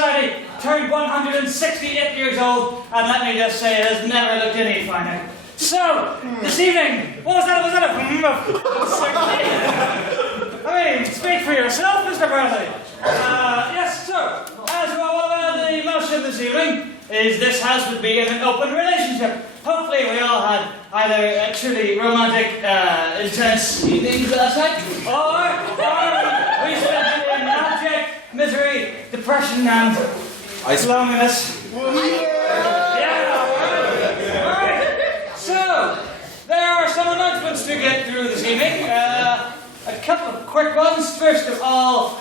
society, turned 168 years old, and let me just say, it has never looked any finer. So, this evening, what was that? Was that a I mean, speak for yourself, Mr. Bradley. Yes, so, as well, the motion this evening is this house would be in an open relationship. Hopefully we all had either truly romantic, intense evenings last night, or we spent it in abject misery, depression, and loneliness. Alright, so, there are some announcements to get through this evening. A couple of quick ones. First of all,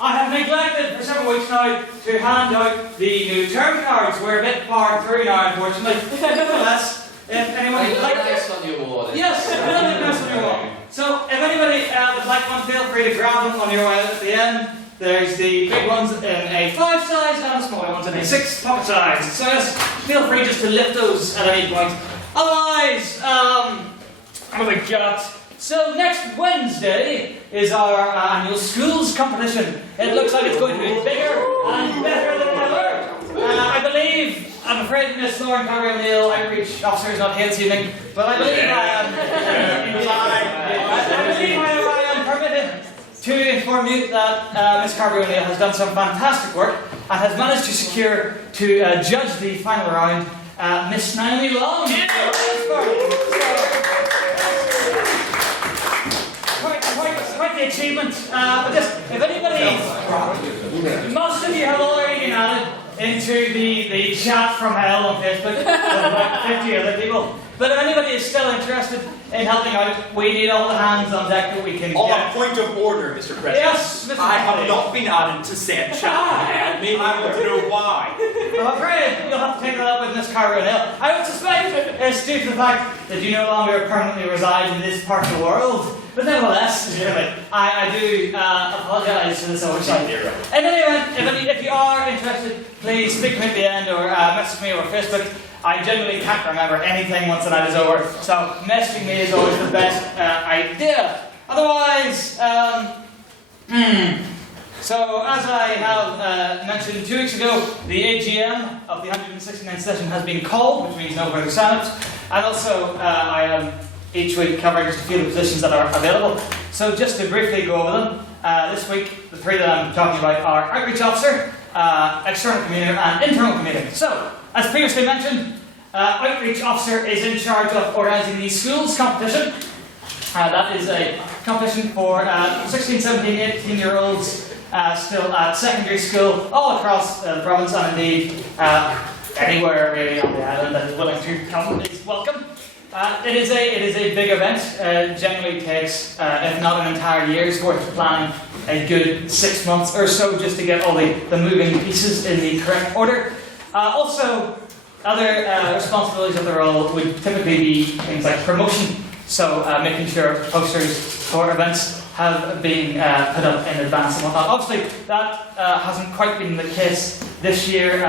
I have neglected for several weeks now to hand out the new term cards. We're a bit far through now, unfortunately. Nevertheless, if anyone would like nice on your wall. yes, a little bit nice on your wall. So, if anybody would like one, feel free to grab them on your way at the end. There's the big ones in a 5 size and the smaller ones in a 6 pocket size. So, yes, feel free just to lift those at any point. Otherwise, what have we got? So next Wednesday is our annual schools competition. It looks like it's going to be bigger and better than ever. I'm afraid Miss Lauren Carey O'Neill, Outreach Officer, is not here this evening, but I believe I am permitted to inform you that Miss Carey O'Neill has done some fantastic work and has managed to secure to judge the final round Miss Naomi Long. Quite the achievement. But just, if anybody, most of you have already been added into the chat from hell on Facebook with about 50 other people. But if anybody is still interested in helping out, we need all the hands on deck that we can On get. a point of order, Mr. President. Yes, Mr. I have President. not been added to said chat. And maybe I want to know why. I'm afraid you'll have to take that up with Miss Carey O'Neill. I would suspect it's due to the fact that you no longer permanently reside in this part of the world. But nevertheless, I do apologise for this oversight. In any event, if you are interested, please speak to me at the end or message me over Facebook. I generally can't remember anything once the night is over, so messaging me is always the best idea. Otherwise, so as I have mentioned 2 weeks ago, the AGM of the 169th session has been called, which means no further silence, and also I am each week covering just a few of the positions that are available. So just to briefly go over them, this week the 3 that I'm talking about are Outreach Officer, External Communicator and Internal Communicator. So, as previously mentioned, Outreach Officer is in charge of organising the schools competition. That is a competition for 16, 17, 18-year-olds still at secondary school all across the province and indeed anywhere really on the island that is willing to come is welcome. It is a big event. Generally takes, if not an entire year's worth of planning, a good 6 months or so just to get all the moving pieces in the correct order. Also, other responsibilities of the role would typically be things like promotion, so making sure posters for events have been put up in advance and whatnot. Obviously, that hasn't quite been the case this year.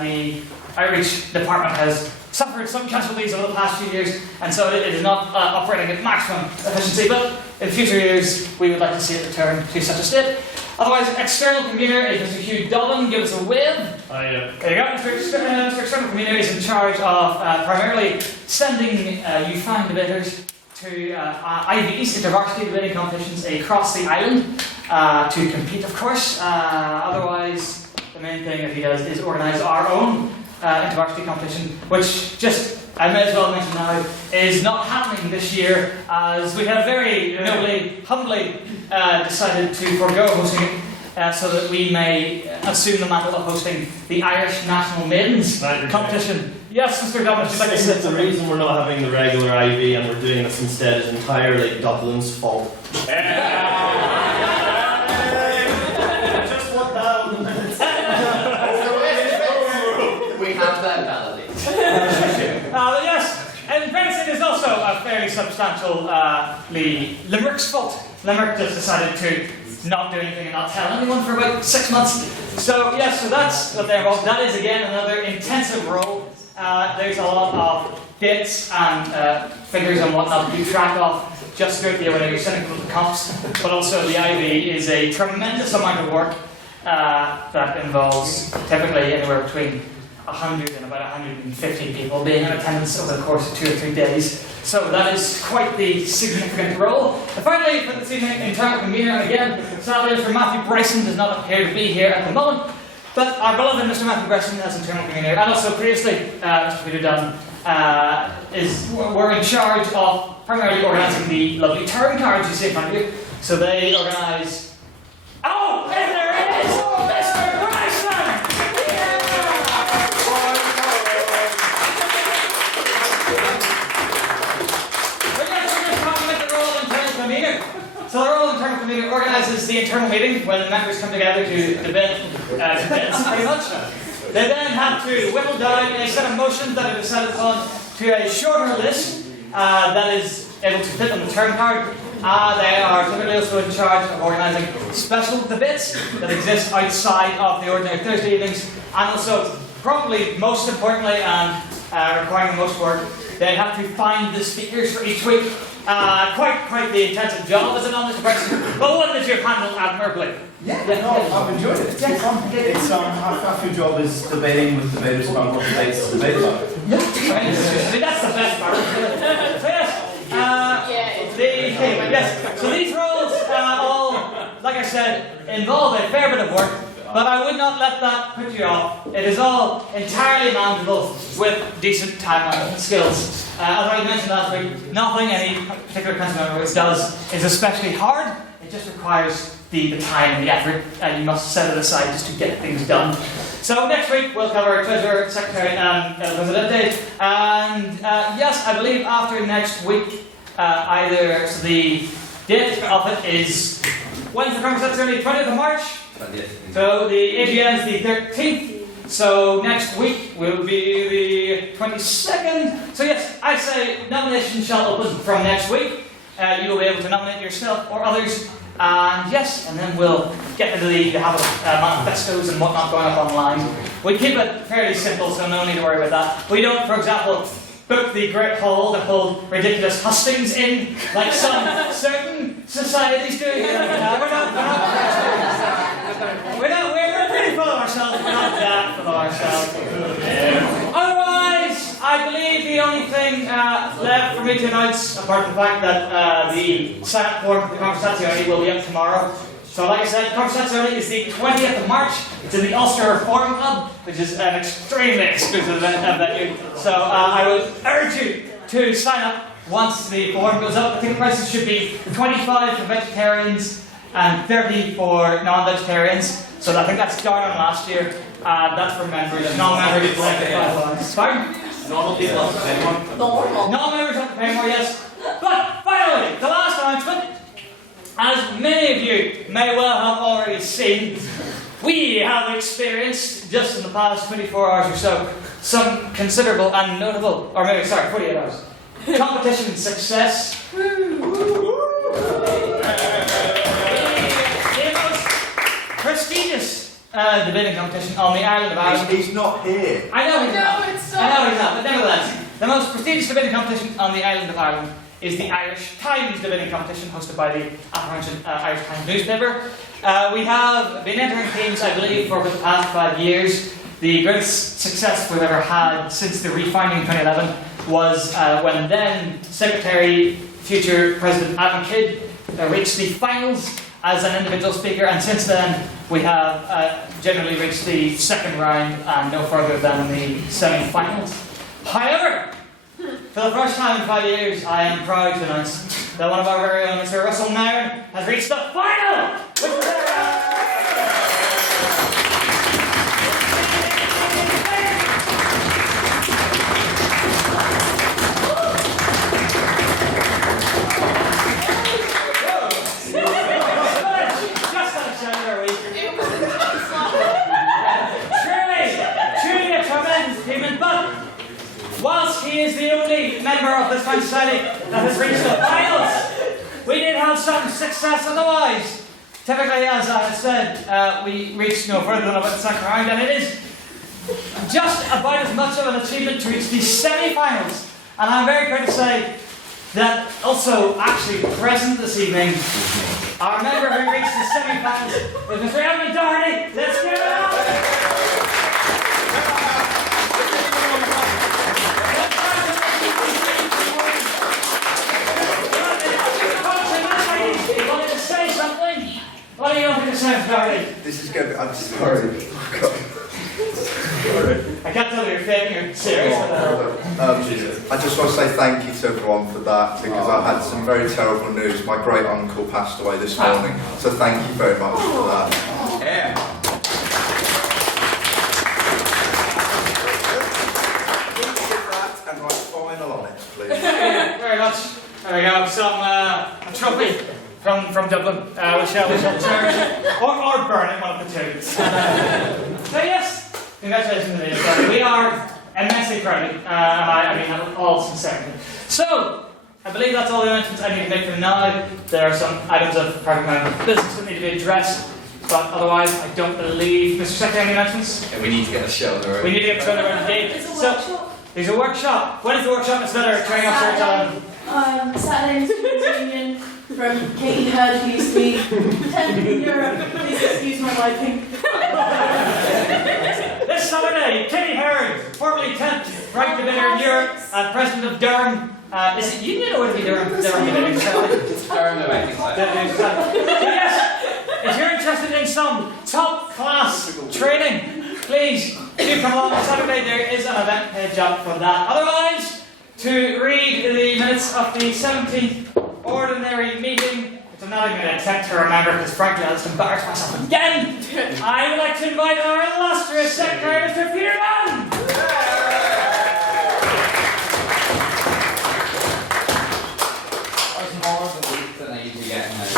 The Outreach Department has suffered some casualties over the past few years, and so it is not operating at maximum efficiency, but in future years we would like to see it return to such a state. Otherwise, External Communicator is Mr. Hugh Dolan. Give us a wave. There you go. Mr. External Communicator is in charge of primarily sending you fine debaters to Ivy East InterVarsity debating competitions across the island to compete, of course. Otherwise, the main thing that he does is organise our own InterVarsity competition, which I may as well mention now, is not happening this year, as we have very humbly decided to forego hosting it, so that we may assume the mantle of hosting the Irish National Maidens competition. Yes, Mr. Dublin, would you like to say the reason we're not having the regular IV and we're doing this instead is entirely Dublin's fault. Just want that on the minutes. We have that penalty. Yes, and Brexit is also a fairly substantial Limerick's fault. Limerick just decided to not do anything and not tell anyone for about 6 months. So yes, so that's what they're involved. That is again another intensive role. There's a lot of dates and figures and whatnot to keep track of just throughout the year when you're sending people to comps. But also the IV is a tremendous amount of work. that involves typically anywhere between 100 and about 150 people being in attendance over the course of 2 or 3 days. So that is quite the significant role. And finally, for this evening, internal convener, and again, sadly for Matthew Bryson does not appear to be here at the moment, but our beloved Mr. Matthew Bryson as internal convener, and also previously Mr. Peter Dunn, were in charge of primarily organising the lovely turn cards you see in front of you. So they organise. Oh, and there it is! Mr. Bryson! So the role of internal convener organises the internal meeting when the members come together to debate debates, pretty much. They then have to whittle down a set of motions that are decided upon to a shorter list that is able to fit on the turn card. They are typically also in charge of organising special debates that exist outside of the ordinary Thursday evenings, and also, probably most importantly and requiring the most work, they have to find the speakers for each week. Quite the intensive job, is it not, Mr. Bryson? But one that you've handled admirably. Yeah, no, I've enjoyed it. It's complicated. It's half your job is debating with debaters about what debates to debate about. Yeah. I mean, that's the best part. So yes, so these roles all, like I said, involve a fair bit of work, but I would not let that put you off. It is all entirely manageable with decent time management skills. As I mentioned last week, nothing any particular council does is especially hard. It just requires the time and the effort, and you must set it aside just to get things done. So next week we'll cover Treasurer, Secretary, and Presidente. And yes, I believe after next week, so the date of it is when's the conference? That's only 20th of March. 20th. So the AGM is the 13th. So next week will be the 22nd. So yes, I say nominations shall open from next week. You will be able to nominate yourself or others. And yes, and then we'll get into the habit of manifestos and whatnot going up online. We keep it fairly simple, so no need to worry about that. We don't, for example, book the Great Hall to hold ridiculous hustings in, like some certain societies do. We're pretty full of ourselves. We're not that full of ourselves. Otherwise, I believe the only thing left for me to announce, apart from the fact that the Senate form for the Conversazione will be up tomorrow. So, like I said, Conversazione is the 20th of March. It's in the Ulster Forum Club, which is an extremely exclusive venue. So, I would urge you to sign up once the form goes up. I think the prices should be 25 for vegetarians and 30 for non-vegetarians. So, I think that's down on last year. That's for members. Non-members is like pardon? Normal people have to pay more. Non-members have to pay more, yes. But finally, the last announcement. As many of you may well have already seen, we have experienced, just in the past 24 hours or so, some considerable and notable, or maybe, 48 hours, competition success. The most prestigious debating competition on the island of Ireland. He's not here. I know he's not. It's I know he's not, but nevertheless, the most prestigious debating competition on the island of Ireland is the Irish Times debating competition hosted by the aforementioned Irish Times newspaper. We have been entering teams, I believe, for the past 5 years. The greatest success we've ever had since the refounding in 2011 was when then Secretary, future President Adam Kidd reached the finals as an individual speaker, and since then we have generally reached the second round and no further than the semi-finals. However, for the first time in 5 years, I am proud to announce that one of our very own, Mr. Russell Nairn, has reached the final! Just on a shoulder, are we? Truly a tremendous achievement, but whilst he is the only member of this fine society that has reached the finals, we did have some success otherwise. Typically, as I have said, we reached no further than about the second round, and it is just about as much of an achievement to reach the semi-finals. And I'm very proud to say that also actually present this evening Our member who reached the semi-finals is Mr. Emily Doherty. Let's give it up! You wanted to say something? What do you want me to say, Mr. Doherty? This is good. I'm sorry. I can't tell if you're faking or serious. I just want to say thank you to everyone for that because I had some very terrible news. My great uncle passed away this morning, so thank you very much for that. Yeah. And write final on it, please. Very much. There we go. Some a trophy from Dublin. We shall cherish or burn it, one of the two. So yes, congratulations to you. We are immensely proud, and I mean that with all sincerity. So I believe that's all the announcements I need to make for now. There are some items of private member business that need to be addressed, but otherwise I don't believe. Mr. Secretary, any announcements? And we need to get a show on the road. We need to get the show around the date. There's a workshop. When is the workshop, Mr. Miller? Training officer, John. Saturday Students' Union from Katie Heard, who used to be 10th in Europe. Please excuse my wiping. This Saturday, Katie Heard, formerly 10th ranked divider in Europe, president of Durham. Is it Union or would it be Durham? Durham division. Durham, I think so. Yes, if you're interested in some top-class training, please do come along on Saturday. There is an event page up for that. Otherwise, to read the minutes of the 17th ordinary meeting, which I'm not even going to attempt to remember because frankly I'll just embarrass myself again, I would like to invite our illustrious secretary, Mr. Peter Mann. I was more of a week than I usually get in those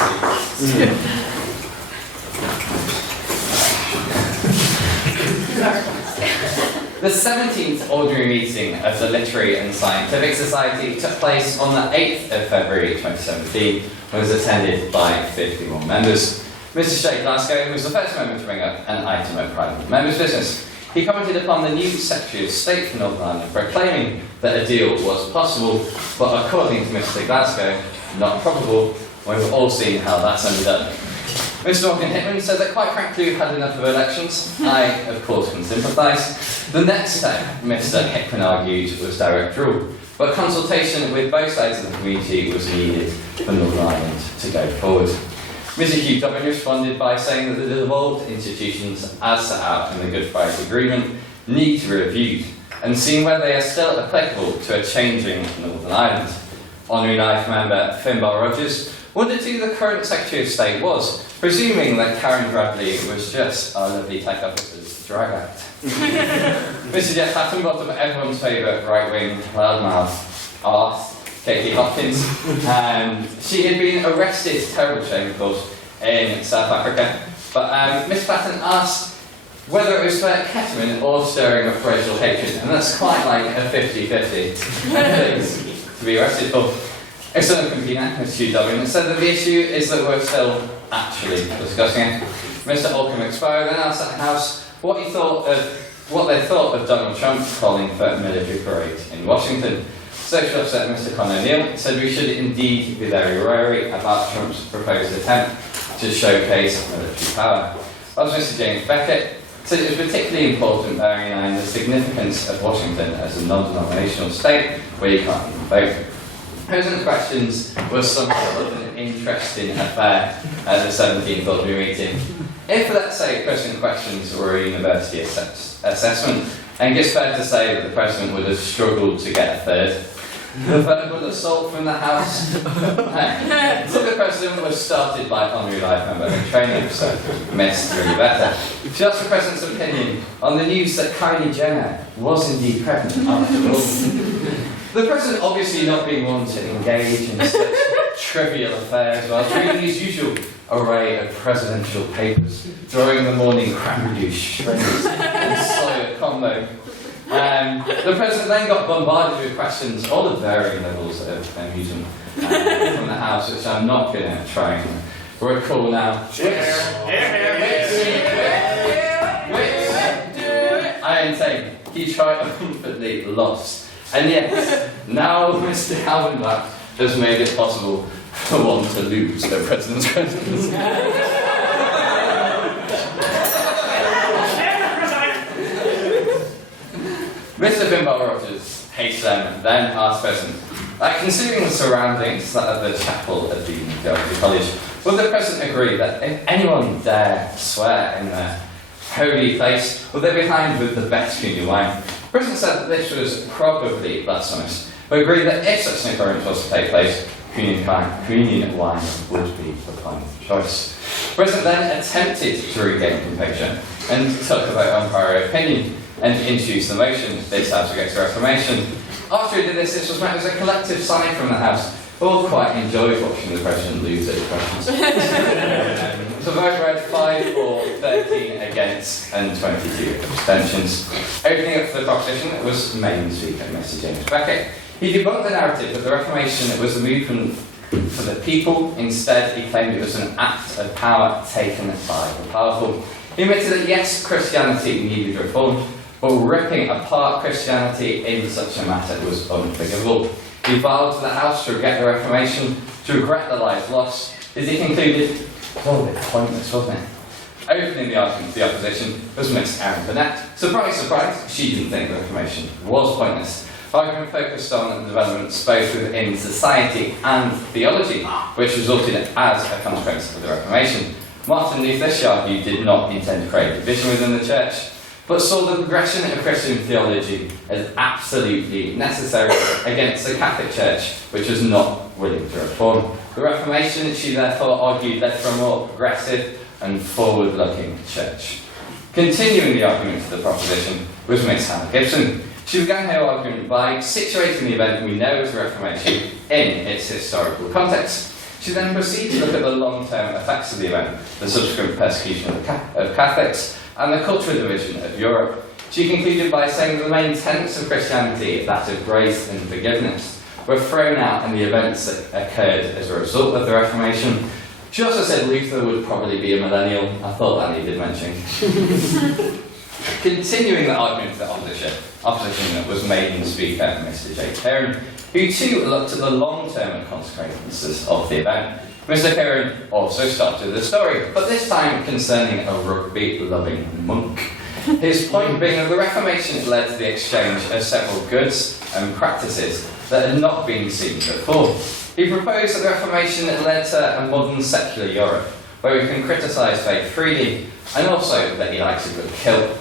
The 17th ordinary meeting of the Literary and Scientific Society took place on the 8th of February 2017 and was attended by 51 members. Mr. Shay Glasgow was the first member to bring up an item of private members' business. He commented upon the new Secretary of State for Northern Ireland proclaiming that a deal was possible, but according to Mr. Glasgow, not probable. We've all seen how that's ended up. Mr. Morgan Hickman said that quite frankly we've had enough of elections. I, of course, can sympathise. The next step, Mr. Hickman argued, was direct rule, but consultation with both sides of the community was needed for Northern Ireland to go forward. Mr. Hugh Dobbin responded by saying that the devolved institutions, as set out in the Good Friday Agreement, need to be reviewed and seen whether they are still applicable to a changing Northern Ireland. Honorary Life member Finbar Rogers wondered who the current Secretary of State was, presuming that Karen Bradley was just our lovely tech officer's drag act. Mr. Jeff Hattonbottom, everyone's favourite right-wing loudmouth arse, Katie Hopkins. She had been arrested, terrible shame of course, in South Africa. But Miss Patton asked whether it was for ketamine or stirring up racial hatred, and that's quite like a 50-50 things to be arrested for. External convener, Mr. Hugh Dobbin, said that the issue is that we're still actually discussing it. Mr. Holcomb Expo then asked the House what they thought of Donald Trump calling for a military parade in Washington. Social upset Mr. Conor O'Neill said we should indeed be very wary about Trump's proposed attempt to showcase military power. Whilst Mr. James Beckett said it was particularly important bearing in mind the significance of Washington as a non-denominational state where you can't even vote. President questions was something of an interesting affair at the 17th ordinary meeting. If, let's say, President questions were a university assessment, I think it's fair to say that the President would have struggled to get a third. The verbal assault from the House to the President was started by Honorary Life member and training officer, Miss Marie Better. She asked the President's opinion on the news that Kylie Jenner was indeed pregnant after all. The President, obviously not being one to engage in such trivial affairs, while reading his usual array of presidential papers, drawing the morning cranberry juice shredders and soya combo. The President then got bombarded with questions, all of varying levels of amusement, from the House, which I'm not going to try and recall now. I maintain he triumphantly lost. And yes, now Mr. Alvin Black has made it possible for one to lose the President's presence. Mr. Bimbo Rogers, HM, then past President, considering the surroundings of the chapel at the Theology College, would the President agree that if anyone dare swear in their holy place, would they be hanged with the best communion wine? The President said that this was probably blasphemous, but agreed that if such an occurrence was to take place, communion wine would be the final choice. The President then attempted to regain composure and took a vote on prior opinion and introduced the motion, this House rejects the Reformation. After he did this, this was met as a collective sigh from the House. All quite enjoyed watching the President lose at questions. The vote read 5 for, 13 against, and 22 abstentions. Opening up for the proposition was main speaker, Mr. James Beckett. He debunked the narrative that the Reformation was a movement for the people. Instead, he claimed it was an act of power taken by the powerful. He admitted that yes, Christianity needed reform, but ripping apart Christianity in such a matter was unforgivable. He vowed to the House to regret the Reformation, to regret the lives lost, as he concluded, oh, it's pointless, wasn't it? Opening the argument to the opposition was Miss Erin Burnett. Surprise, surprise, she didn't think the Reformation was pointless. The argument focused on developments both within society and theology, which resulted as a consequence of the Reformation. Martin Luther, she argued, did not intend to create division within the church, but saw the progression of Christian theology as absolutely necessary against the Catholic Church, which was not willing to reform. The Reformation, she therefore argued, led for a more progressive and forward-looking church. Continuing the argument for the proposition was Miss Hannah Gibson. She began her argument by situating the event we know as the Reformation in its historical context. She then proceeded to look at the long-term effects of the event, the subsequent persecution of Catholics, and the cultural division of Europe. She concluded by saying that the main tenets of Christianity, that of grace and forgiveness, were thrown out in the events that occurred as a result of the Reformation. She also said Luther would probably be a millennial. I thought that needed mentioning. Continuing the argument for the opposition was maiden speaker Mr. J. Kieran, who too looked at the long-term consequences of the event. Mr. Kieran also started the story, but this time concerning a rugby-loving monk. His point being that the Reformation led to the exchange of several goods and practices that had not been seen before. He proposed that the Reformation led to a modern secular Europe, where we can criticise faith freely, and also that he likes a good kill.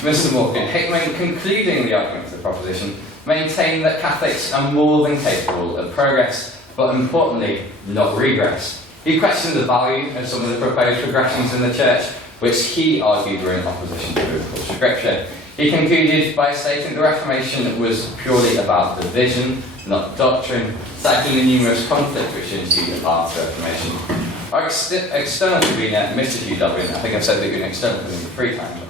Mr. Morgan Hickman, concluding the argument for the proposition, maintained that Catholics are more than capable of progress, but importantly, not regress. He questioned the value of some of the proposed progressions in the Church, which he argued were in opposition to biblical scripture. He concluded by stating the Reformation was purely about division, not doctrine, citing the numerous conflicts which ensued after the Reformation. Our external convener, Mr. Hugh Dublin, I think I've said that you're an external convener 3 times,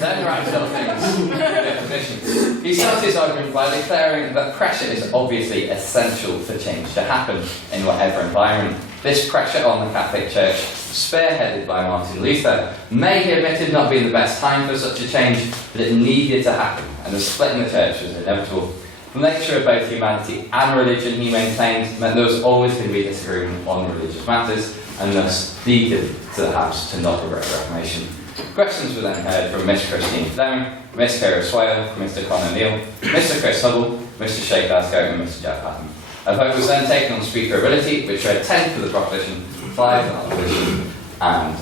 then rounded up things in the opposition. He started his argument by declaring that pressure is obviously essential for change to happen in whatever environment. This pressure on the Catholic Church, spearheaded by Martin Luther, may, he admitted, not be the best time for such a change, but it needed to happen, and the split in the Church was inevitable. The nature of both humanity and religion, he maintained, meant there was always going to be disagreement on religious matters, and thus needed to the House to not regret the Reformation. Questions were then heard from Miss Christine Fleming, Miss Kira Swale, Mr. Conor Neal, Mr. Chris Hubble, Mr. Shay Glasgow, and Mr. Jeff Patton. A vote was then taken on speakerability, which read 10 for the proposition, 5 for opposition, and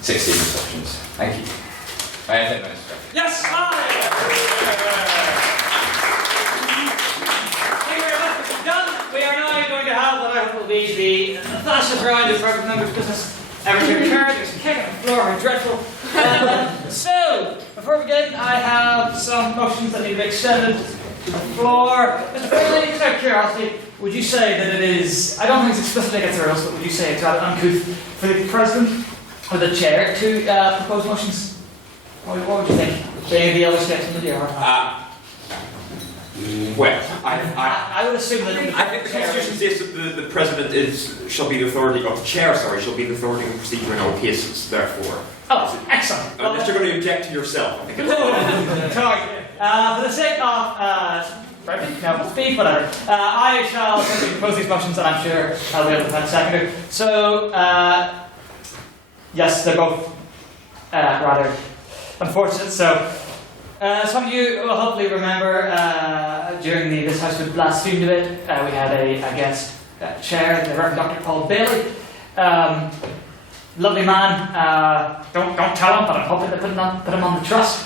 16 abstentions. Thank you. May I take notes? Yes, hi! Thank you very much, Mr. Dunn. We are now going to have what I hope will be the fastest round of private members' business ever to occur. There's a kick on the floor, how dreadful. So, before we begin, I have some motions that need to be extended to the floor. Mr. President, just out of curiosity, would you say that it is, I don't think it's explicitly against the rules, but would you say it's rather uncouth for the President or the Chair to propose motions? What would you think? Being the other steps in the dear Well, I would assume that I think the Constitution says that the President shall be the authority, or the Chair, sorry, shall be the authority of procedure in all cases, therefore. Oh, excellent. Unless you're going to object to yourself. I think it's For the sake of Right? No, speed, whatever. I shall simply propose these motions, and I'm sure I'll be able to find a seconder. So, yes, they're both rather unfortunate. So, some of you will hopefully remember during This House was blasphemed a bit, we had a guest chair, the Reverend Dr. Paul Bailey. Lovely man. Don't tell him, but I'm hoping to put him on the trust.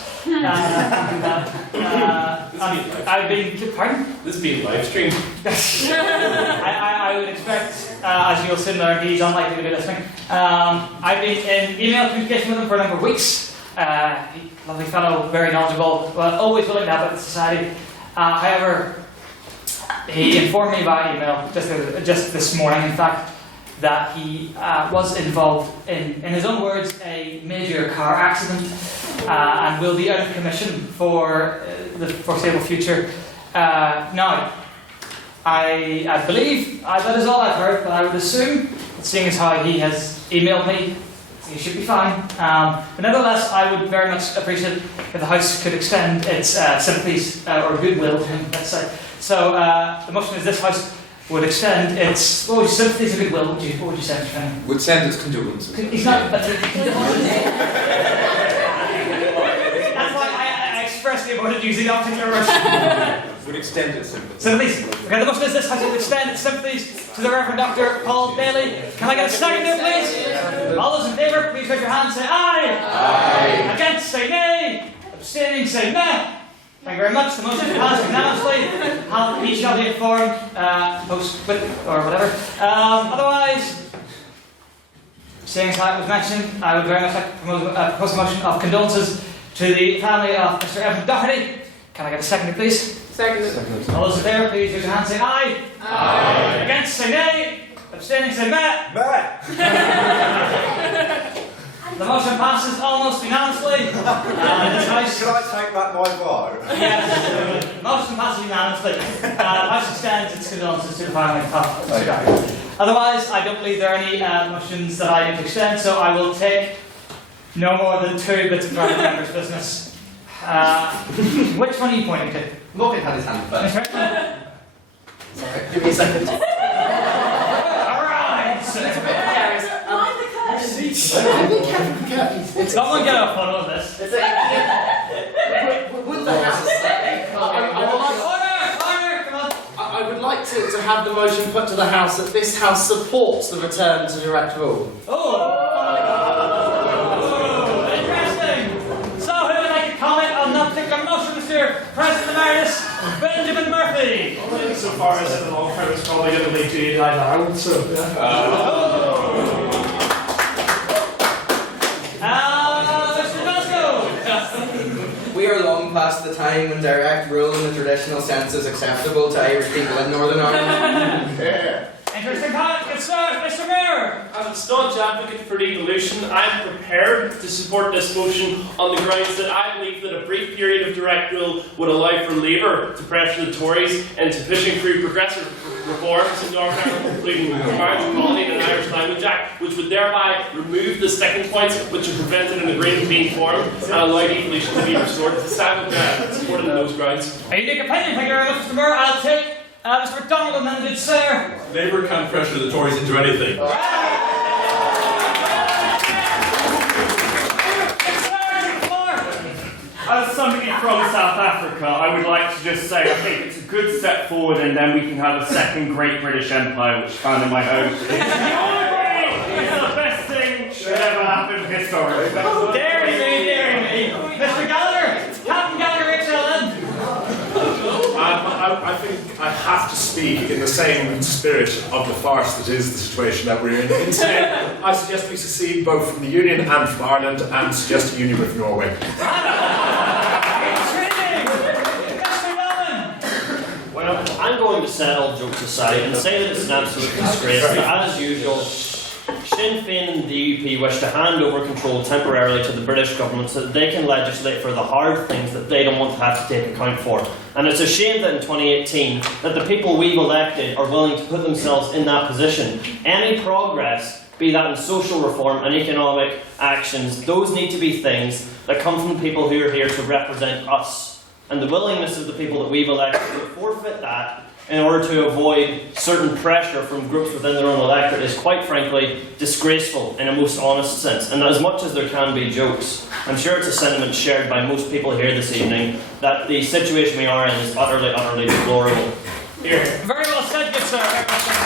I've been. Pardon? This being live streamed. I would expect, as you'll soon learn, he's unlikely to be listening. I've been in email communication with him for a number of weeks. Lovely fellow, very knowledgeable, always willing to help out the society. However, he informed me by email just this morning, in fact, that he was involved in his own words, a major car accident and will be out of commission for the foreseeable future. Now, I believe that is all I've heard, but I would assume, seeing as how he has emailed me, he should be fine. But nevertheless, I would very much appreciate if the House could extend its sympathies or goodwill to him, let's say. So the motion is this House would extend its sympathies or goodwill. What would you say, Mr. Fenn? Would send its condolences. He's not. That's why I expressly avoided using that particular word. Would extend its sympathies. Sympathies. Okay, the motion is this House would extend its sympathies to the Reverend Dr. Paul Bailey. Can I get a second there, please? All those in favour, please raise your hand and say aye. Aye. Against, say nay. Abstaining, say nay. Thank you very much. The motion passed unanimously. He shall be informed, post-with or whatever. Otherwise, seeing as how it was mentioned, I would very much like to propose a motion of condolences to the family of Mr. Evan Doherty. Can I get a seconder, please? Second. All those in favour, please raise your hand and say aye. Aye. Against, say nay. Abstaining, say nay. The motion passes almost unanimously. This House. Can I take back my vote? Yes. The motion passes unanimously. The House extends its condolences to the family of Mr. Doherty. Otherwise, I don't believe there are any motions that I need to extend, so I will take no more than 2 bits of private members' business. Which one are you pointing to? Morgan had his hand first. Sorry. Give me a second. Alright! Mind the curtains. Someone get a photo of this. Would the House Order! Come on! I would like to have the motion put to the House that this House supports the return to direct rule. Oh! Interesting! So, who would like to comment on that particular motion, Mr. President Emeritus Benjamin Murphy? Well, so far as in the long term, it's probably going to lead to Eli Lyle, so yeah. Mr. Glasgow! We are long past the time when direct rule in the traditional sense is acceptable to Irish people in Northern Ireland. Interesting comment, good sir, Mr. Mayor! As a staunch advocate for devolution, I am prepared to support this motion on the grounds that I believe that a brief period of direct rule would allow for Labour to pressure the Tories into pushing through progressive reforms in Northern Ireland, including the Marriage Equality and an Irish Language Act, which would thereby remove the sticking points which have prevented an agreement being formed and allow devolution to be restored. To support on those grounds. A unique opinion, thank you very much, Mr. Mayor. I'll take Mr. McDonald and then the good sir. Labour can't pressure the Tories into anything. As somebody from South Africa, I would like to just say I think it's a good step forward, and then we can have a second Great British Empire, which found in my home. It's the best thing that ever happened historically. Dairy me. Mr. Gallagher, Captain Gallagher, HLN. I think I have to speak in the same spirit of the farce that is the situation that we're in. Instead, I suggest we secede both from the Union and from Ireland and suggest a union with Norway. Well, I'm going to set all jokes aside and say that it's an absolute disgrace that, as usual, Sinn Féin and the DUP wish to hand over control temporarily to the British government so that they can legislate for the hard things that they don't want to have to take account for. And it's a shame that in 2018 that the people we've elected are willing to put themselves in that position. Any progress, be that in social reform and economic actions, those need to be things that come from the people who are here to represent us and the willingness of the people that we've elected to forfeit that in order to avoid certain pressure from groups within their own electorate is quite frankly disgraceful in a most honest sense. And as much as there can be jokes, I'm sure it's a sentiment shared by most people here this evening that the situation we are in is utterly, utterly deplorable. Here. Very well said, good sir. Very well said.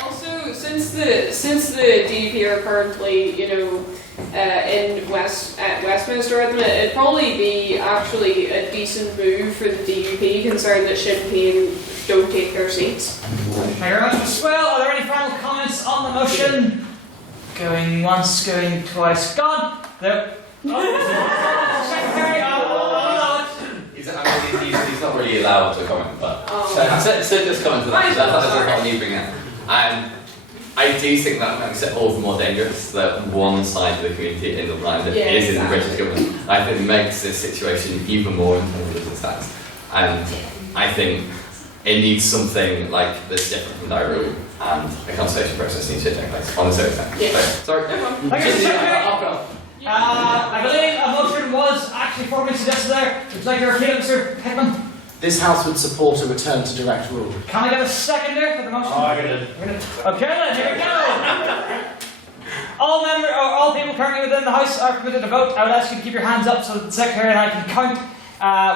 Also, since the DUP are currently, in Westminster at the minute, it'd probably be actually a decent move for the DUP, concerned that Sinn Féin don't take their seats. Thank you very much, Mr. Swale. Are there any final comments on the motion? Going once, going twice, gone. There. Secretary, He's not really allowed to comment, but so just comment to that. That's not new bring up. I do think that makes it all the more dangerous that one side of the community in the land is in the British government. I think it makes this situation even more intolerable as it stands. And I think it needs something like this different from that room, and a consultation process needs to take place on the same time. Sorry. Thank you, Secretary. I believe a motion was actually formally suggested there. Would you like to repeat it, Mr. Hickman? This House would support a return to direct rule. Can I get a seconder for the motion? Oh, I did. Okay then, here we go. All people currently within the House are permitted to vote. I would ask you to keep your hands up so that the Secretary and I can count.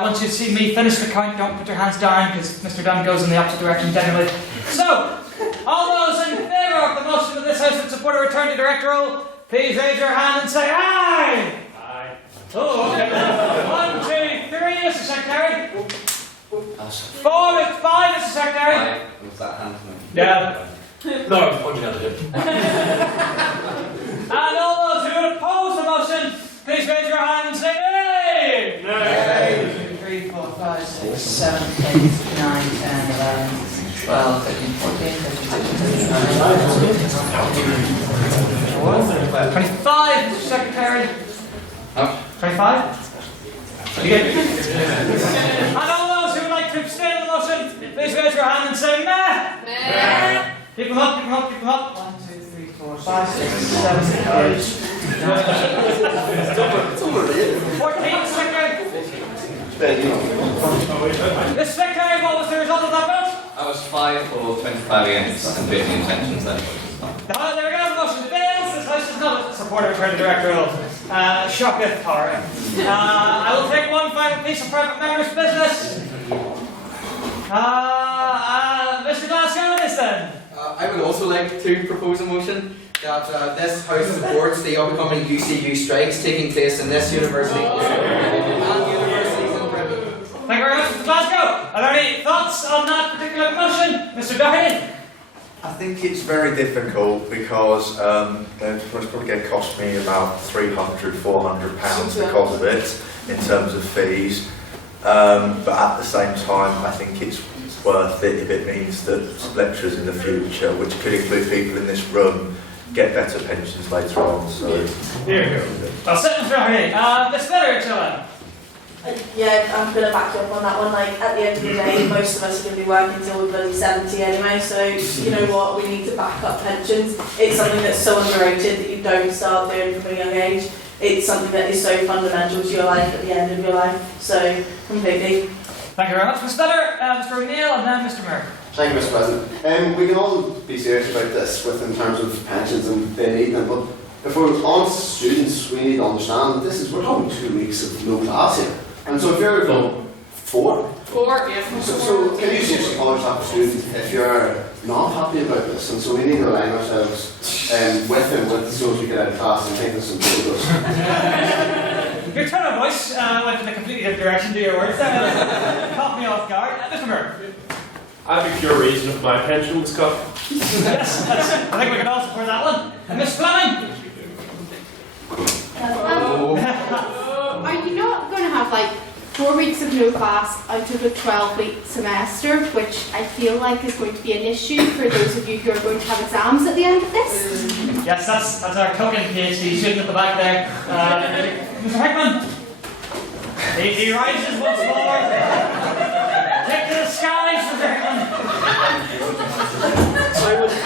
Once you've seen me finish the count, don't put your hands down because Mr. Dunn goes in the opposite direction generally. So, all those in favour of the motion that this House would support a return to direct rule, please raise your hand and say aye! Aye. Oh, okay. 1, 2, 3, Mr. Secretary. 4 with 5, Mr. Secretary. Was that hand? Yeah. No, I'm pointing at him. And all those who would oppose the motion, please raise your hand and say nay! Nay. 2, 3, 4, 5, 6, 7, 8, 9, 10, 11, 12, 13, 14, 15, 25, Mr. Secretary. 25? You get it? And all those who would like to abstain on the motion, please raise your hand and say meh! Meh! Keep them up, keep them up, keep them up. 1, 2, 3, 4, 5, 6, 7, 8. 14, Secretary. Mr. Secretary, what was the result of that vote? I was 5 for 25 against and 15 intentions then. There we go, the motion fails. This House does not support a return to direct rule. Shocketh horror. I will take one final piece of private member's business. Mr. Glasgow, what is then? I would also like to propose a motion that this House supports the upcoming UCU strikes taking place in this university and universities in Britain. Thank you very much, Mr. Glasgow. Are there any thoughts on that particular motion? Mr. Doherty? I think it's very difficult because it's probably going to cost me about £300–400 because of it in terms of fees. But at the same time, I think it's worth it if it means that lecturers in the future, which could include people in this room, get better pensions later on. So here we go. I'll sit Mr. Doherty. Ms. Miller, Yeah, I'm going to back you up on that one. Like, at the end of the day, most of us are going to be working until we're bloody 70 anyway, so you know what, we need to back up pensions. It's something that's so underrated that you don't start doing from a young age. It's something that is so fundamental to your life at the end of your life, so completely. Thank you very much, Ms. Miller, Mr. O'Neill, and then Mr. Murray. Thank you, Mr. President. We can all be serious about this in terms of pensions and they need them, but if we're honest students, we need to understand that we're having 2 weeks of no class here. And so if you're 4, yeah. so can you seriously acknowledge that for students if you're not happy about this? And so we need to align ourselves with him so as we get out of class and take this some progress. Your tone of voice went in a completely different direction to your words. Caught me off guard. Mr. Murray. I have a pure reason if my pension was cut. Yes, I think we can all support that one. And Miss Fleming. Are you not going to have like 4 weeks of no class out of a 12-week semester, which I feel like is going to be an issue for those of you who are going to have exams at the end of this? Yes, that's our token PhD student at the back there. Mr. Hickman. He rises once more. Take to the skies, Mr. Hickman.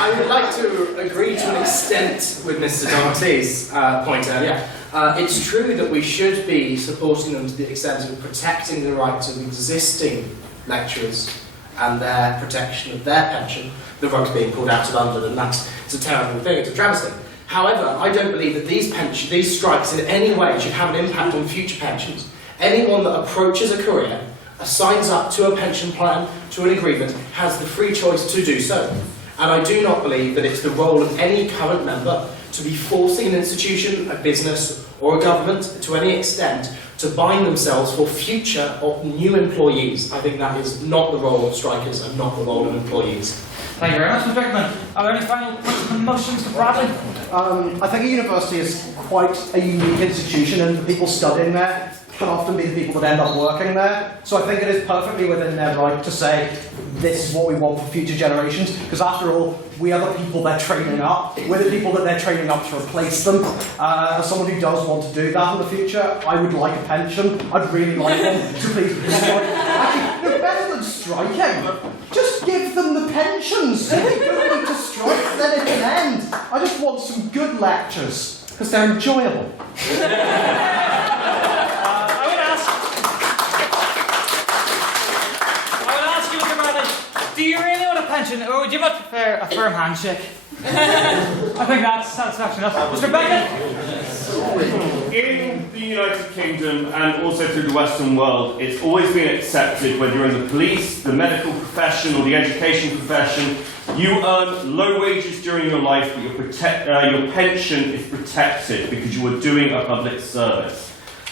I would like to agree to an extent with Mr. Darty's point earlier. It's true that we should be supporting them to the extent of protecting the rights of existing lecturers and their protection of their pension. The rug's being pulled out from under them. It's a terrible thing. It's a travesty. However, I don't believe that these strikes in any way should have an impact on future pensions. Anyone that approaches a career, signs up to a pension plan, to an agreement, has the free choice to do so. And I do not believe that it's the role of any current member to be forcing an institution, a business, or a government to any extent to bind themselves for future or new employees. I think that is not the role of strikers and not the role of employees. Thank you very much, Mr. Beckman. Are there any final points and motions to Bradley? I think a university is quite a unique institution, and the people studying there can often be the people that end up working there. So I think it is perfectly within their right to say, this is what we want for future generations, because after all, we are the people they're training up. We're the people that they're training up to replace them. As someone who does want to do that in the future, I would like a pension. I'd really like one. So please, actually, no, better than striking. Just give them the pensions. If they don't need to strike, then it can end. I just want some good lectures, because they're enjoyable. Do you really want a pension, or would you much prefer a firm handshake? I think that's satisfaction enough. Mr. Beckett? In the United Kingdom and also through the Western world, it's always been accepted, whether you're in the police, the medical profession, or the education profession, you earn low wages during your life, but your pension is protected because you are doing a public service.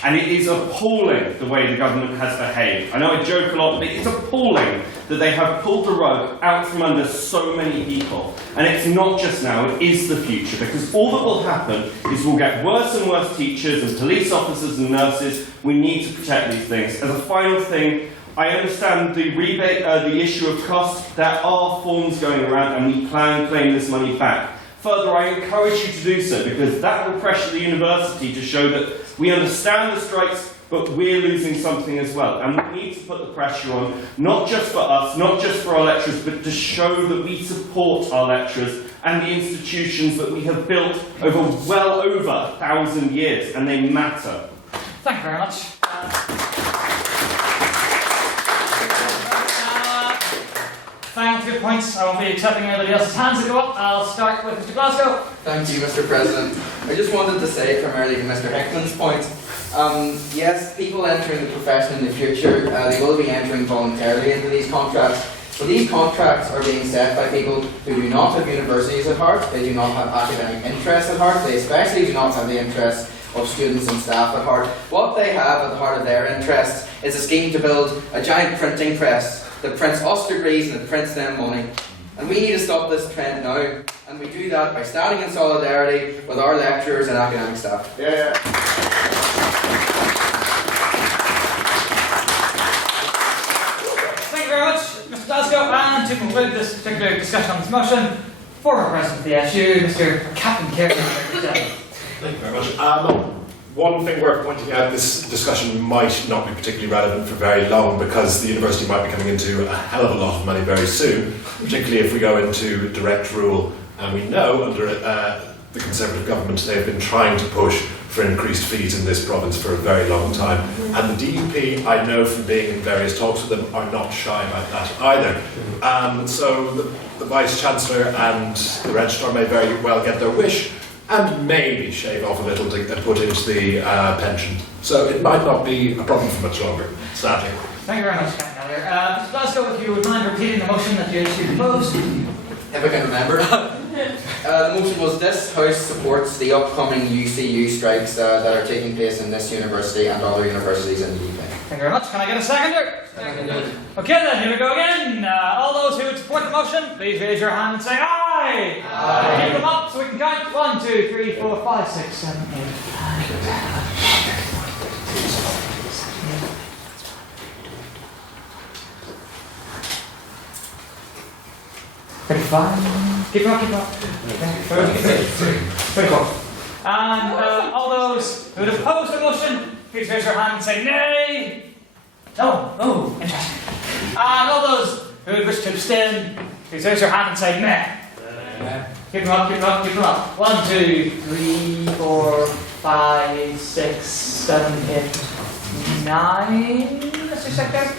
And it is appalling the way the government has behaved. I know I joke a lot, but it's appalling that they have pulled the rug out from under so many people. And it's not just now, it is the future, because all that will happen is we'll get worse and worse teachers and police officers and nurses. We need to protect these things. As a final thing, I understand the rebate, the issue of cost. There are forms going around and we can claim this money back. Further, I encourage you to do so, because that will pressure the university to show that we understand the strikes, but we're losing something as well. And we need to put the pressure on, not just for us, not just for our lecturers, but to show that we support our lecturers and the institutions that we have built over well over 1,000 years, and they matter. Thank you very much. Thanks, good points. I won't be accepting anybody else's hands to go up. I'll start with Mr. Glasgow. Thank you, Mr. President. I just wanted to say, primarily to Mr. Hickman's point, yes, people entering the profession in the future, they will be entering voluntarily into these contracts, but these contracts are being set by people who do not have universities at heart, they do not have academic interests at heart, they especially do not have the interests of students and staff at heart. What they have at the heart of their interests is a scheme to build a giant printing press that prints us degrees and that prints them money. And we need to stop this trend now. And we do that by standing in solidarity with our lecturers and academic staff. Yeah. Thank you very much, Mr. Glasgow. And to conclude this particular discussion on this motion, former President of the SU, Mr. Captain Kerry. Thank you very much. One thing worth pointing out, this discussion might not be particularly relevant for very long because the university might be coming into a hell of a lot of money very soon, particularly if we go into direct rule. And we know under the Conservative government they've been trying to push for increased fees in this province for a very long time. And the DUP, I know from being in various talks with them, are not shy about that either. So the Vice-Chancellor and the Registrar may very well get their wish and maybe shave off a little to put into the pension. So it might not be a problem for much longer, sadly. Thank you very much, Captain Elliott. Mr. Glasgow, if you would mind repeating the motion that you proposed. If I can remember. The motion was this House supports the upcoming UCU strikes that are taking place in this university and other universities in the UK. Thank you very much. Can I get a seconder? Seconded. Okay then, here we go again. All those who would support the motion, please raise your hand and say aye. Aye. Keep them up so we can count. 1, 2, 3, 4, 5, 6, 7, 8, 9, 35. Keep them up, keep them up. 34. And all those who would oppose the motion, please raise your hand and say nay. Oh, interesting. And all those who would wish to abstain, please raise your hand and say meh. Keep them up, keep them up, keep them up. 1, 2, 3, 4, 5, 6, 7, 8, 9. Mr. Secretary?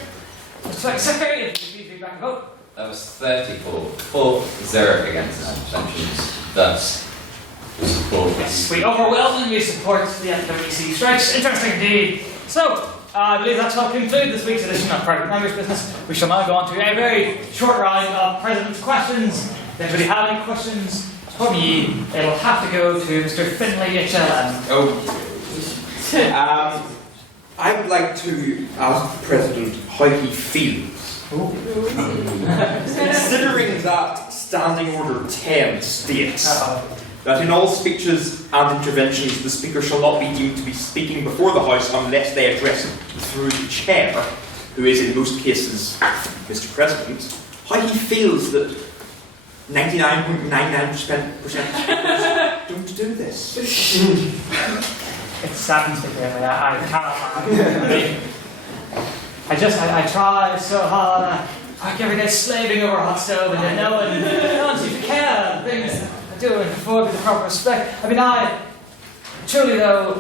Mr. Secretary, if you please read back and vote. That was 34 for, 0 against, and abstentions. Thus, we support Yes, we overwhelmingly support the FWC strikes. Interesting indeed. So, I believe that shall conclude this week's edition of Private Members Business. We shall now go on to a very short round of President's questions. If anybody have any questions for me, it'll have to go to Mr. Finlay HLM. I would like to ask the President how he feels. Considering that Standing Order 10 states that in all speeches and interventions the Speaker shall not be deemed to be speaking before the House unless they address it through the Chair, who is in most cases Mr. President, how he feels that 99.99% of speakers don't do this. It saddens me, really. I cannot. I try so hard. I work every day slaving over a hot stove, and no one seems to care. The things I do and afford with the proper respect. I mean, truly though,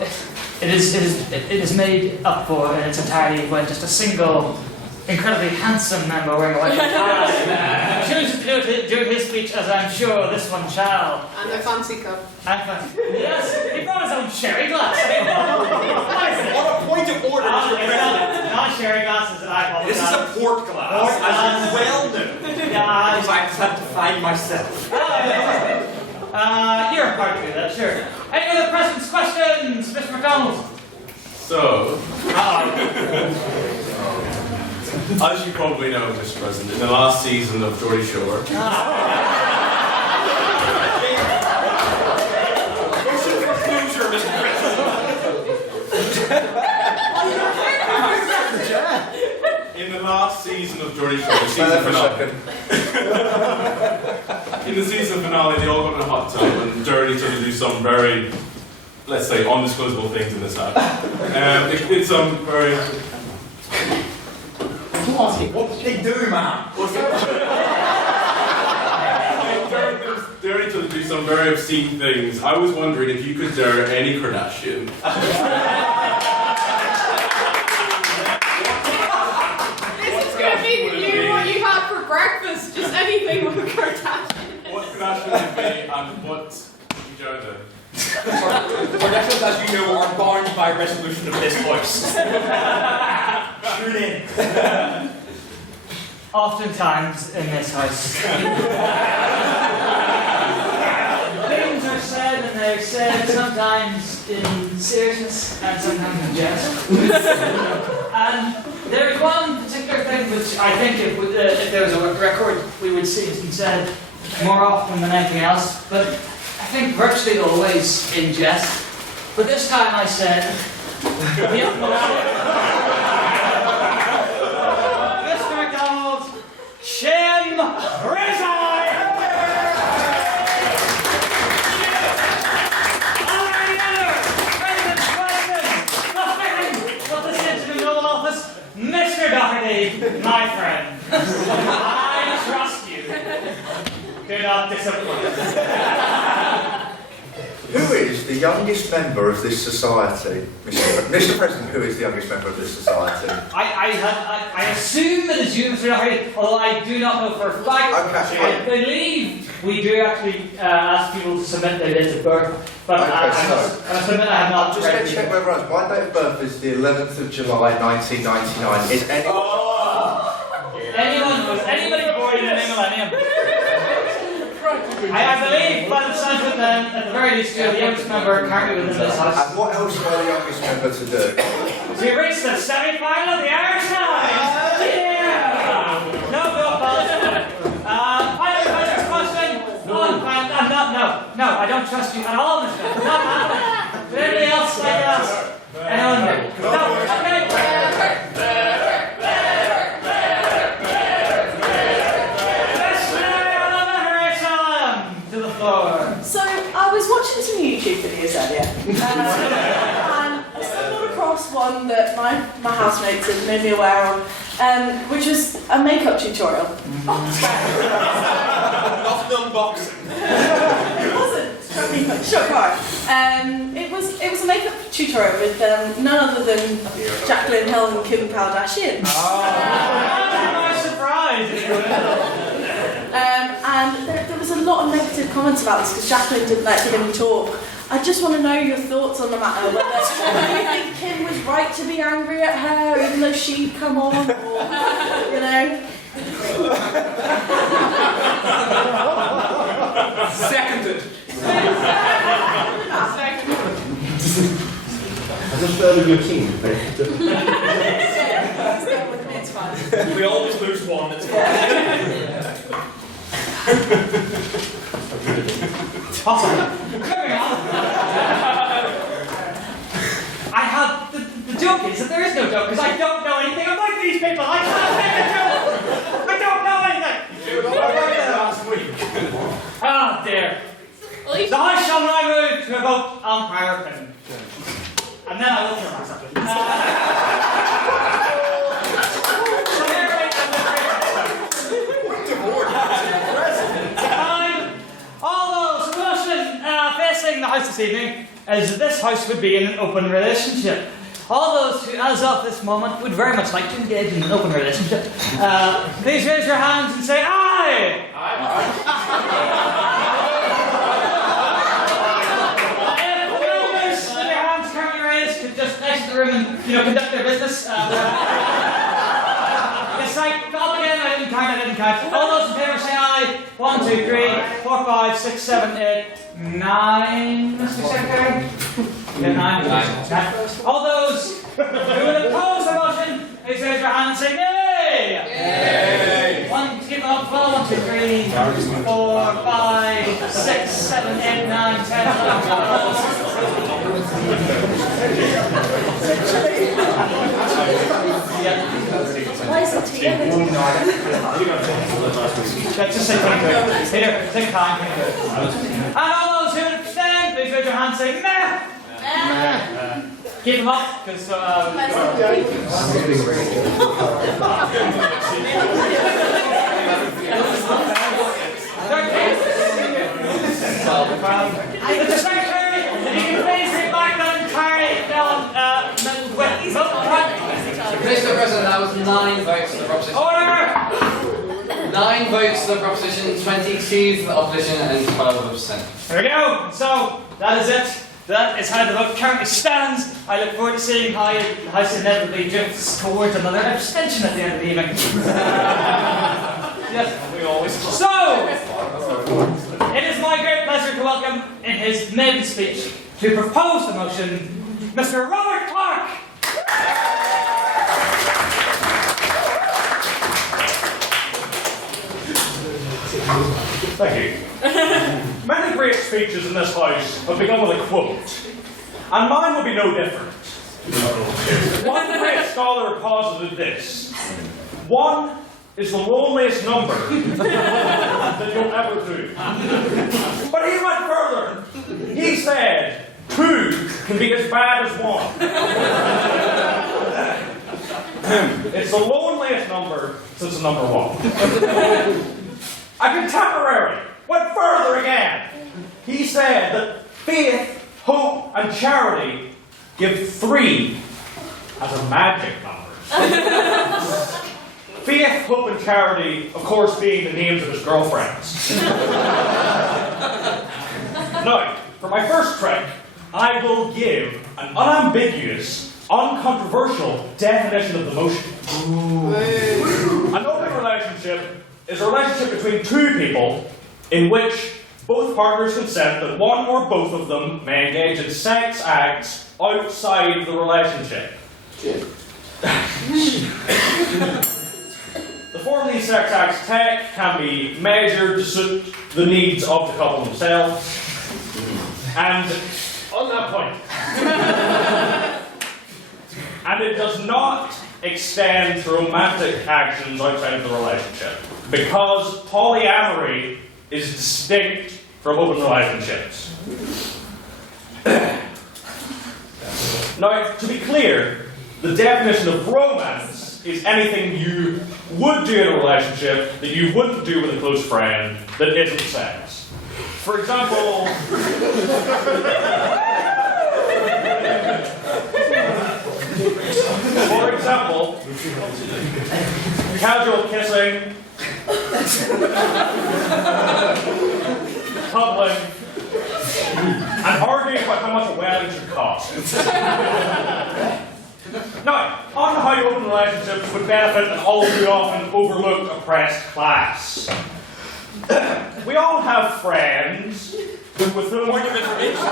it is made up for in its entirety when just a single, incredibly handsome member wearing a white tie chooses to do his speech, as I'm sure this one shall. And a fancy cup. Yes, he brought his own sherry glass. On a point of order, Mr. President. Not sherry glasses, I apologize. This is a port glass, as you well know. Yeah, because I had to find myself. You're part of that, sure. Any other President's questions, Mr. McDonald? So, as you probably know, Mr. President, in the last season of Geordie Shore, in the last season of Geordie Shore, the season finale. In the season finale, they all got in a hot tub and Dirty took to do some very, let's say, undisclosable things in this house. It's some very. What did they do, man? Dirty took to do some very obscene things. I was wondering if you could dare any Kardashian. What you had for breakfast, just anything with a Kardashian. What Kardashian would be and what vagina? Kardashians, as you know, are bound by resolution of this House. Tune in. Oftentimes in this house. Things are said and they're said sometimes in seriousness and sometimes in jest. And there is one particular thing which I think if there was a record we would see it said more often than anything else, but I think virtually always in jest. But this time I said, Mr. McDonald, shame resign! Mr. Doherty, my friend, I trust you. Do not disappoint. Who is the youngest member of this society? Mr. President, who is the youngest member of this society? I assume that it's you, Mr. Doherty, although I do not know for a fact. Okay. I believe we do actually ask people to submit their dates of birth, but I must admit I have not. I'm just going to check whether my date of birth is the 11th of July 1999. Is anybody born in the new millennium? I believe, by the sounds of it, then, at the very least, you're the youngest member currently within this house. And what else are the youngest member to do? So we reached the semi-final of the Irish Night! Yeah! No, final question? No, I don't trust you at all, Mr. Not happening. Did anybody else like us? Anyone? No, okay. So, I was watching some YouTube videos earlier, and I stumbled across one that my housemates had made me aware of, which was a makeup tutorial. Not unboxing. It wasn't. Shook hard. It was a makeup tutor with none other than Jacqueline Hill and Kim Kardashian. Nice surprise! And there was a lot of negative comments about this because Jacqueline didn't let Kim talk. I just want to know your thoughts on the matter. Whether you think Kim was right to be angry at her, even though she'd come on, or you know. Seconded. I just felt of your team. We always lose one. It's fine. I have the joke is that there is no joke because I don't know anything about these people. I can't make a joke. I don't know anything. Last week. Ah, dear. The House shall now move to a vote on prior opinion. And then I will kill myself. All those who motion facing the House this evening as this House would be in an open relationship. All those who, as of this moment, would very much like to engage in an open relationship, please raise your hands and say aye! If your hands currently raised could just exit the room and conduct their business. It's like, up again, I didn't count. All those in favour say aye. 1, 2, 3, 4, 5, 6, 7, 8, 9, Mr. Secretary? Yeah, 9. All those who would oppose the motion, please raise your hand and say nay! Yay! 1, keep them up, 1, 2, 3, 4, 5, 6, 7, 8, 9, 10, 11, 12. Why is it together? Just say thank you. Peter, take time. And all those who abstain, please raise your hand and say meh. Keep them up, because Mr. Secretary, if you can please read back that entire Mr. President, that was 9 votes for the proposition. Order! 9 votes for the proposition, 22 for the opposition, and 12%. There we go. So that is it. That is how the vote currently stands. I look forward to seeing how the House inevitably drifts towards another abstention at the end of the evening. Yes. So, it is my great pleasure to welcome, in his maiden speech, to propose the motion, Mr. Robert Clark. Thank you. Many great speeches in this House have begun with a quote, and mine will be no different. One great scholar posited this: 1 is the loneliest number that you'll ever do. But he went further. He said 2 can be as bad as 1. It's the loneliest number since the number 1. A contemporary went further again. He said that faith, hope, and charity give 3 as a magic number. Faith, hope, and charity, of course, being the names of his girlfriends. Now, for my first trick, I will give an unambiguous, uncontroversial definition of the motion. An open relationship is a relationship between 2 people in which both partners consent that one or both of them may engage in sex acts outside the relationship. The form these sex acts take can be measured to suit the needs of the couple themselves. And on that point, and it does not extend to romantic actions outside of the relationship, because polyamory is distinct from open relationships. Now, to be clear, the definition of romance is anything you would do in a relationship that you wouldn't do with a close friend that isn't sex. For example, casual kissing, cuddling, and arguing about how much a wedding should cost. Now, on to how open relationships would benefit an all too often overlooked oppressed class. We all have friends with whom point of information.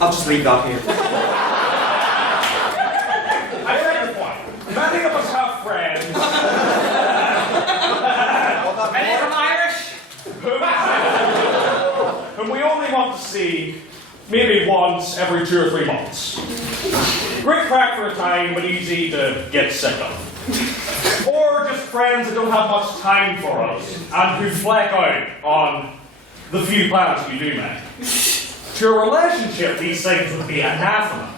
I'll just leave that here. I take the point. Many of us have friends. Many from Irish? Whom we only want to see maybe once every 2 or 3 months. Great crack for a time, but easy to get sick of. Or just friends that don't have much time for us and who fleck out on the few plans we do make. To a relationship, these things would be anathema.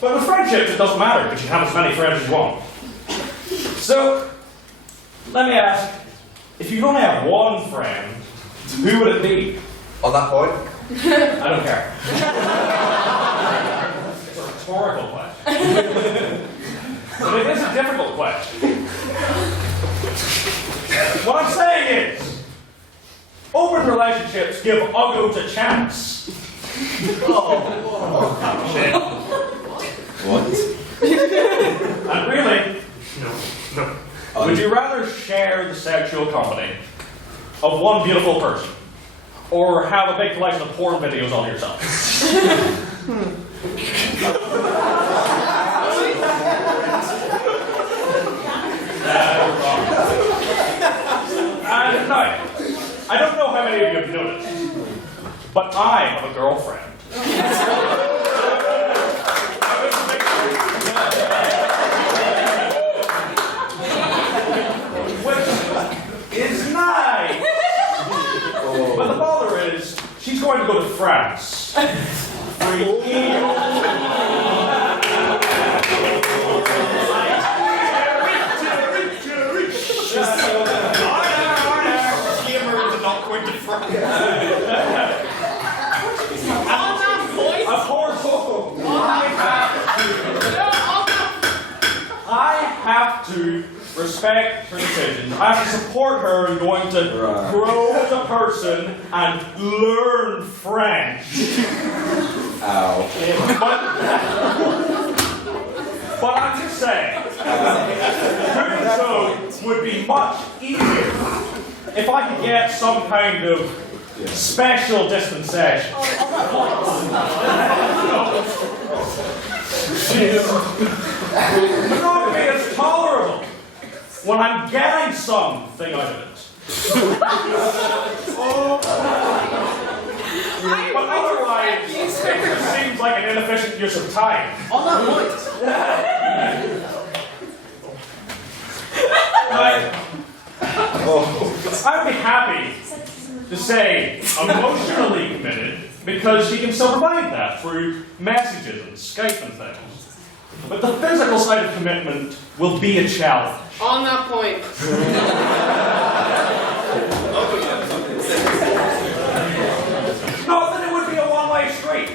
But with friendships, it doesn't matter because you have as many friends as you want. So, let me ask, if you only have one friend, who would it be? On that point? I don't care. It's a rhetorical question. But it is a difficult question. What I'm saying is, open relationships give uggos a chance. What? And really, no. Would you rather share the sexual company of one beautiful person, or have a big collection of porn videos on yourself? And now, I don't know how many of you have noticed, but I have a girlfriend. Which is nice. But the bother is, she's going to go to France for a year. I have to respect her decisions. I have to support her in going to grow as a person and learn French. Ow. But I'm just saying, doing so would be much easier if I could get some kind of special dispensation. Monogamy is tolerable when I'm getting something out of it. But otherwise, it just seems like an inefficient use of time. On that point. I'd be happy to say emotionally committed because she can still provide that through messages and Skype and things. But the physical side of commitment will be a challenge. On that point. Not that it would be a one-way street.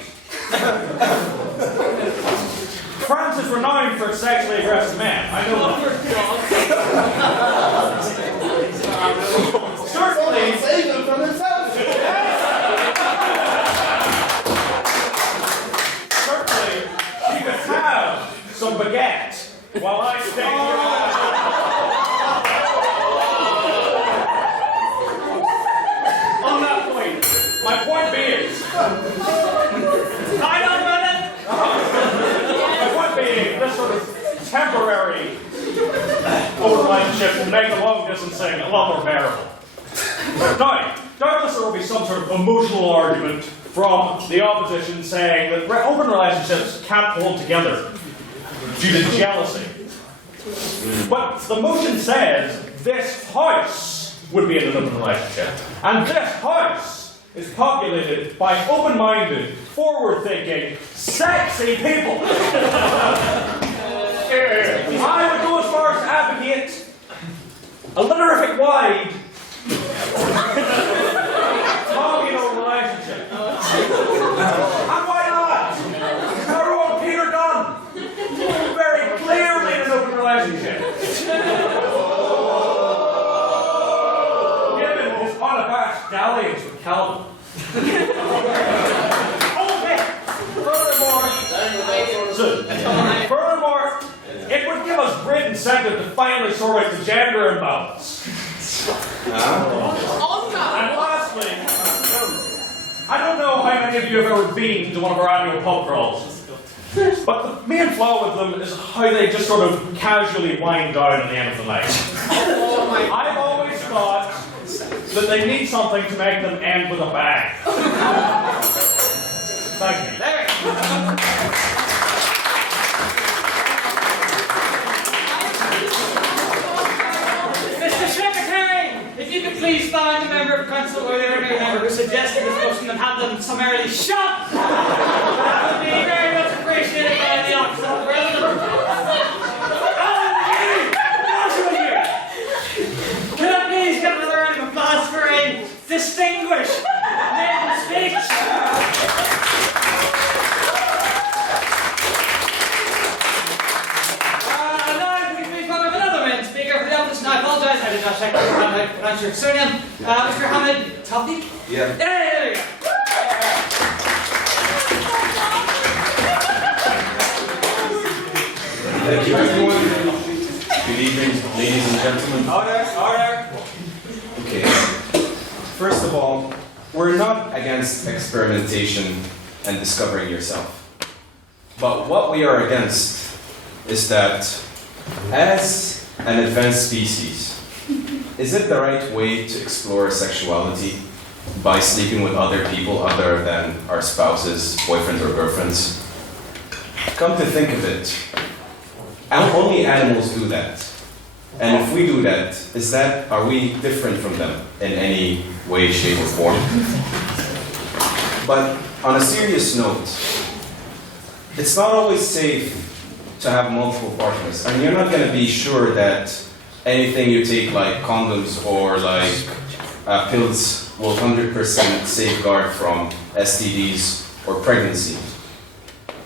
France is renowned for sexually aggressive men. I know that. Certainly. Save them from themselves. Certainly, she could have some baguette while I stay here. On that point, my point being, my point being, this sort of temporary relationship will make the long distancing a lot more bearable. Now, doubtless there will be some sort of emotional argument from the opposition saying that open relationships can't hold together due to jealousy. But the motion says this house would be in an open relationship. And this house is populated by open-minded, forward-thinking, sexy people. I would go as far as to advocate a litterific wide galleons with Calvin. Furthermore, it would give us great incentive to finally sort out the gender imbalance. And lastly, I don't know how many of you have ever been to one of our annual pub crawls, but the main flaw with them is how they just sort of casually wind down at the end of the night. I've always thought that they need something to make them end with a bang. Thank you. Mr. Secretary, if you could please find the member of council or the other member who suggested this motion and have them summarily shot, that would be very much appreciated by the office of the president. Can I please get another round of applause for a distinguished maiden speech? I apologise, I did not check how to pronounce your surname. Mr. Hamid Tafi? Yeah. Hey, there you go. Thank you, everyone. Good evening, ladies and gentlemen. Order. Okay. First of all, we're not against experimentation and discovering yourself. But what we are against is that as an advanced species, is it the right way to explore sexuality by sleeping with other people other than our spouses, boyfriends, or girlfriends? Come to think of it, only animals do that. And if we do that, are we different from them in any way, shape, or form? But on a serious note, it's not always safe to have multiple partners, and you're not going to be sure that anything you take, like condoms or like pills, will 100% safeguard from STDs or pregnancy.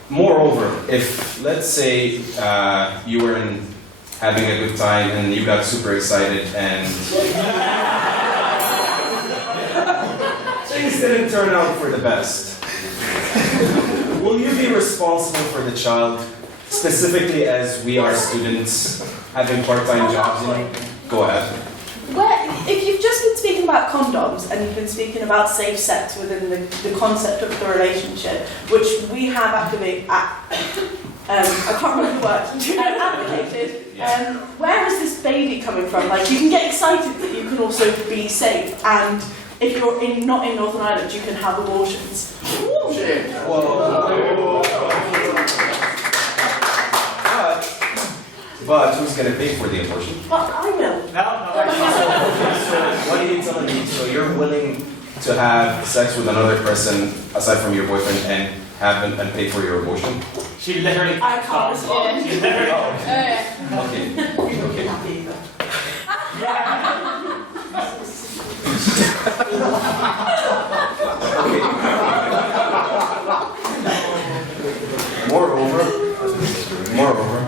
Moreover, if let's say you were having a good time and you got super excited and things didn't turn out for the best, will you be responsible for the child? Specifically, as we are students having part-time jobs, go ahead. If you've just been speaking about condoms and you've been speaking about safe sex within the concept of the relationship, which we have activated, I can't remember the word, advocated, where is this baby coming from? Like, you can get excited that you can also be safe, and if you're not in Northern Ireland, you can have abortions. But who's going to pay for the abortion? Well, I will. So what are you telling me? So you're willing to have sex with another person aside from your boyfriend and pay for your abortion? She literally. I can't respond. She literally. Moreover,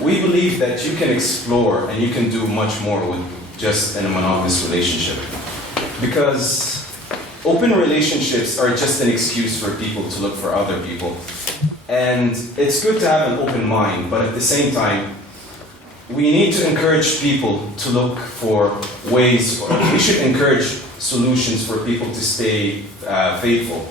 we believe that you can explore and you can do much more with just in a monogamous relationship. Because open relationships are just an excuse for people to look for other people. And it's good to have an open mind, but at the same time, we need to encourage people to look for ways, or we should encourage solutions for people to stay faithful.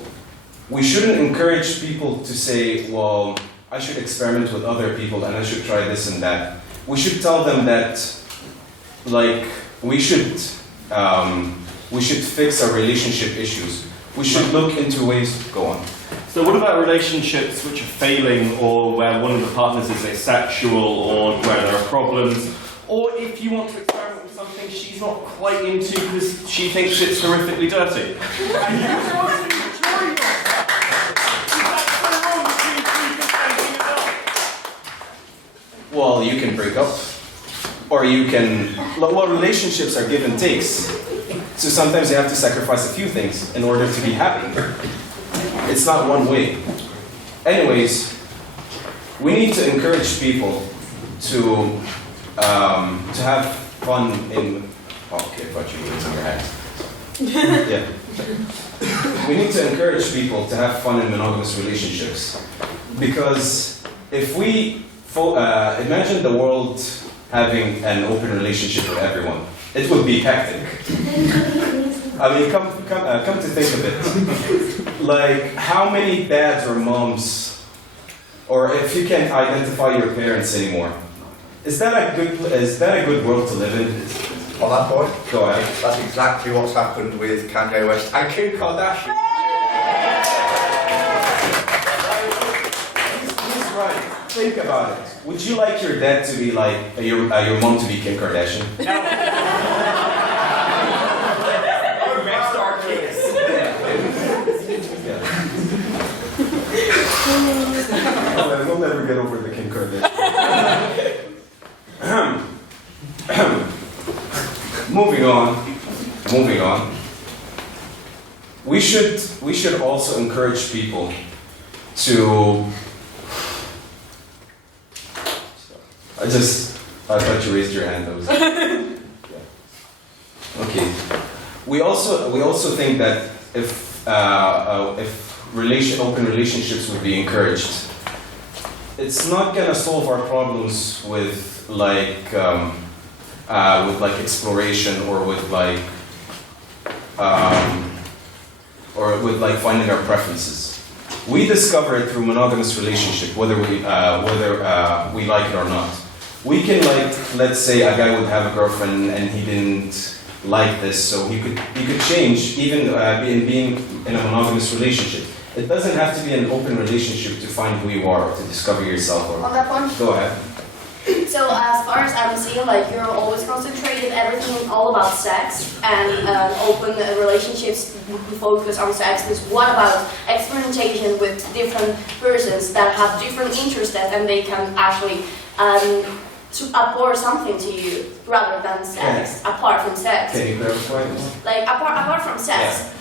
We shouldn't encourage people to say, well, I should experiment with other people and I should try this and that. We should tell them that, like, we should fix our relationship issues. We should look into ways to go on. So what about relationships which are failing, or where one of the partners is asexual, or where there are problems, or if you want to experiment with something she's not quite into because she thinks it's horrifically dirty? And you want to enjoy yourself. Well, you can break up, or you can, well, relationships are give and takes. So sometimes you have to sacrifice a few things in order to be happy. It's not one way. Anyways, we need to encourage people to have fun in, oh, okay, I thought you were using your hands. Yeah. We need to encourage people to have fun in monogamous relationships. Because if we imagine the world having an open relationship with everyone, it would be hectic. I mean, come to think of it. Like, how many dads or moms, or if you can't identify your parents anymore, is that a good world to live in? On that point, go ahead. That's exactly what's happened with Kanye West and Kim Kardashian. He's right. Think about it. Would you like your dad to be like your mom to be Kim Kardashian? We'll never get over the Kim Kardashian. Moving on. We should also encourage people to. I thought you raised your hand. Okay. We also think that if open relationships would be encouraged, it's not gonna solve our problems with exploration or with finding our preferences. We discover it through monogamous relationship, whether we like it or not. We can let's say a guy would have a girlfriend and he didn't like this, so he could change even being in a monogamous relationship. It doesn't have to be an open relationship to find who you are, or to discover yourself. Or on that point? Go ahead. So as far as I'm seeing, you're always concentrated everything all about sex, and open relationships focus on sex. But what about experimentation with different persons that have different interests and they can actually apport something to you rather than sex, apart from sex? Can you clarify? Apart from sex.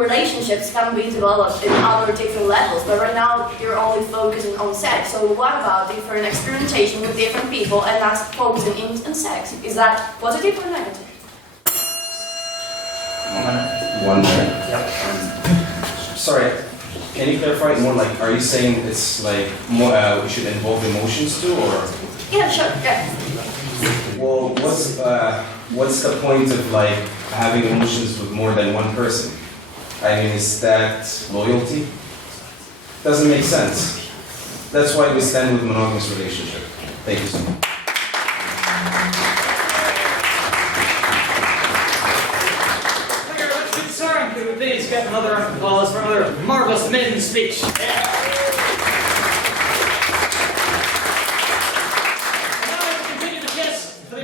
Relationships can be developed in other different levels, but right now you're only focusing on sex. So what about different experimentation with different people and not focusing in sex? Is that positive or negative? 1 minute. Yep. Sorry, can you clarify it more? Are you saying it's more? We should involve emotions too, or? Yeah, sure. Yeah. Well, what's the point of having emotions with more than one person? I mean, is that loyalty? Doesn't make sense. That's why we stand with monogamous relationship. Thank you so much. Thank you very much, good sir. Could we please get another round of applause for another marvellous maiden speech?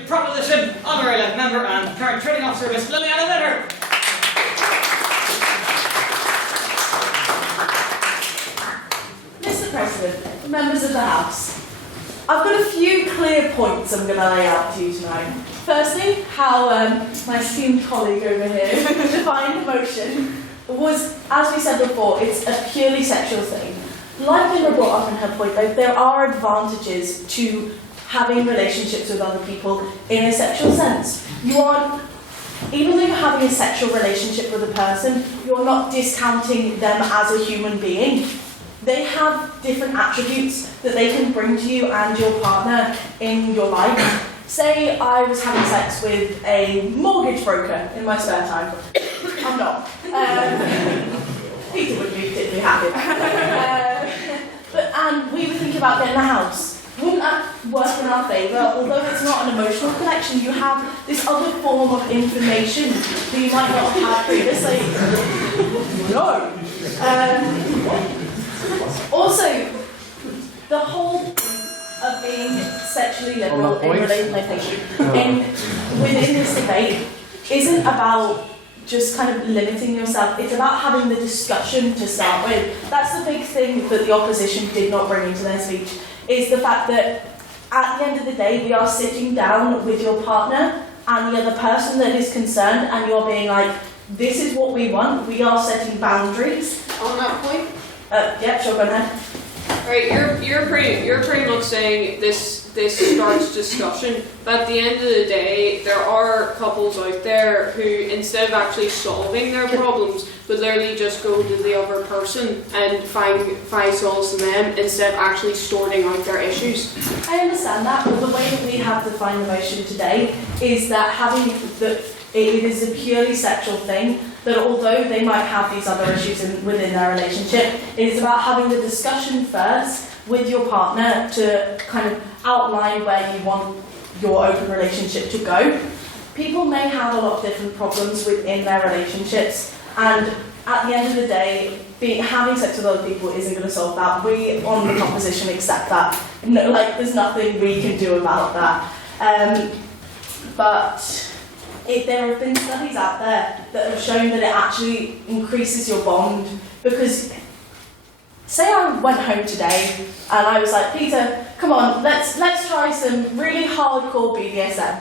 Proposition, Honorary Elect Member and current Training Officer, Miss Liliana Litter. Mr. President, members of the House, I've got a few clear points I'm going to lay out to you tonight. Firstly, how my esteemed colleague over here defined emotion was, as we said before, it's a purely sexual thing. Like Linda brought up in her point, there are advantages to having relationships with other people in a sexual sense. You aren't, even though you're having a sexual relationship with a person, you're not discounting them as a human being. They have different attributes that they can bring to you and your partner in your life. Say I was having sex with a mortgage broker in my spare time. I'm not. Peter would be particularly happy. And we were thinking about getting a house. Wouldn't that work in our favour? Although it's not an emotional connection, you have this other form of information that you might not have had previously. No. Also, the whole of being sexually liberal in relation within this debate isn't about just kind of limiting yourself. It's about having the discussion to start with. That's the big thing that the opposition did not bring into their speech, is the fact that at the end of the day, we are sitting down with your partner and the other person that is concerned, and you're being like, this is what we want, we are setting boundaries. On that point? Yeah, sure, go ahead. Right, you're pretty much saying this starts discussion, but at the end of the day, there are couples out there who, instead of actually solving their problems, would literally just go to the other person and find solace in them instead of actually sorting out their issues. I understand that, but the way that we have defined the motion today is that it is a purely sexual thing, that although they might have these other issues within their relationship, it is about having the discussion first with your partner to kind of outline where you want your open relationship to go. People may have a lot of different problems within their relationships, and at the end of the day, having sex with other people isn't going to solve that. We, on the opposition, accept that. No, there's nothing we can do about that. But there have been studies out there that have shown that it actually increases your bond, because say I went home today and I was like, Peter, come on, let's try some really hardcore BDSM.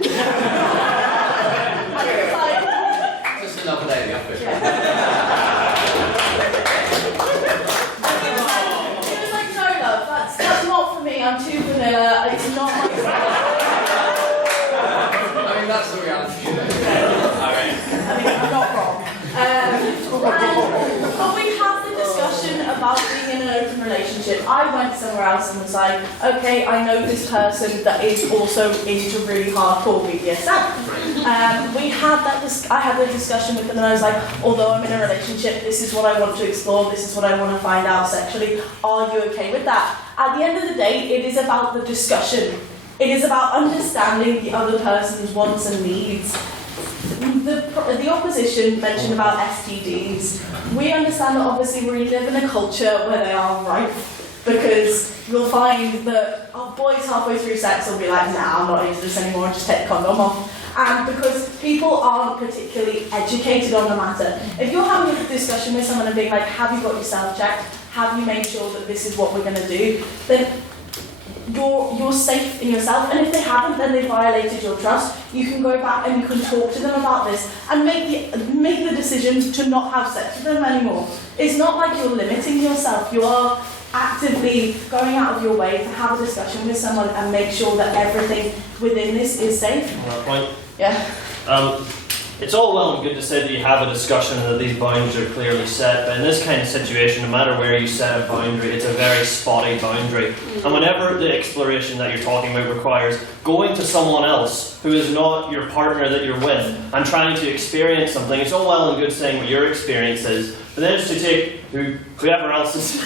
Just another day in the office. He was like, no love, that's not for me, I'm too vanilla, it's not my style. I mean, that's the reality. I mean, I'm not wrong. But we had the discussion about being in an open relationship. I went somewhere else and was like, okay, I know this person that is also into really hardcore BDSM. I had the discussion with them and I was like, although I'm in a relationship, this is what I want to explore, this is what I want to find out sexually. Are you okay with that? At the end of the day, it is about the discussion. It is about understanding the other person's wants and needs. The opposition mentioned about STDs. We understand that obviously we live in a culture where they are rife, because you'll find that boys halfway through sex will be like, nah, I'm not into this anymore, just take the condom off. And because people aren't particularly educated on the matter. If you're having a discussion with someone and being like, have you got yourself checked? Have you made sure that this is what we're going to do? Then you're safe in yourself, and if they haven't, then they violated your trust. You can go back and you can talk to them about this and make the decision to not have sex with them anymore. It's not like you're limiting yourself. You are actively going out of your way to have a discussion with someone and make sure that everything within this is safe. On that point, yeah. It's all well and good to say that you have a discussion and that these boundaries are clearly set, but in this kind of situation, no matter where you set a boundary, it's a very spotty boundary. And whenever the exploration that you're talking about requires going to someone else who is not your partner that you're with and trying to experience something, it's all well and good saying what your experience is, but then it's to take whoever else is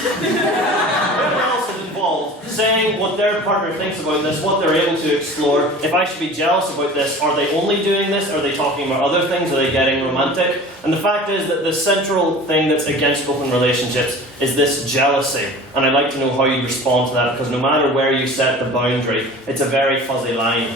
involved, saying what their partner thinks about this, what they're able to explore. If I should be jealous about this, are they only doing this? Are they talking about other things? Are they getting romantic? And the fact is that the central thing that's against open relationships is this jealousy. And I'd like to know how you respond to that, because no matter where you set the boundary, it's a very fuzzy line.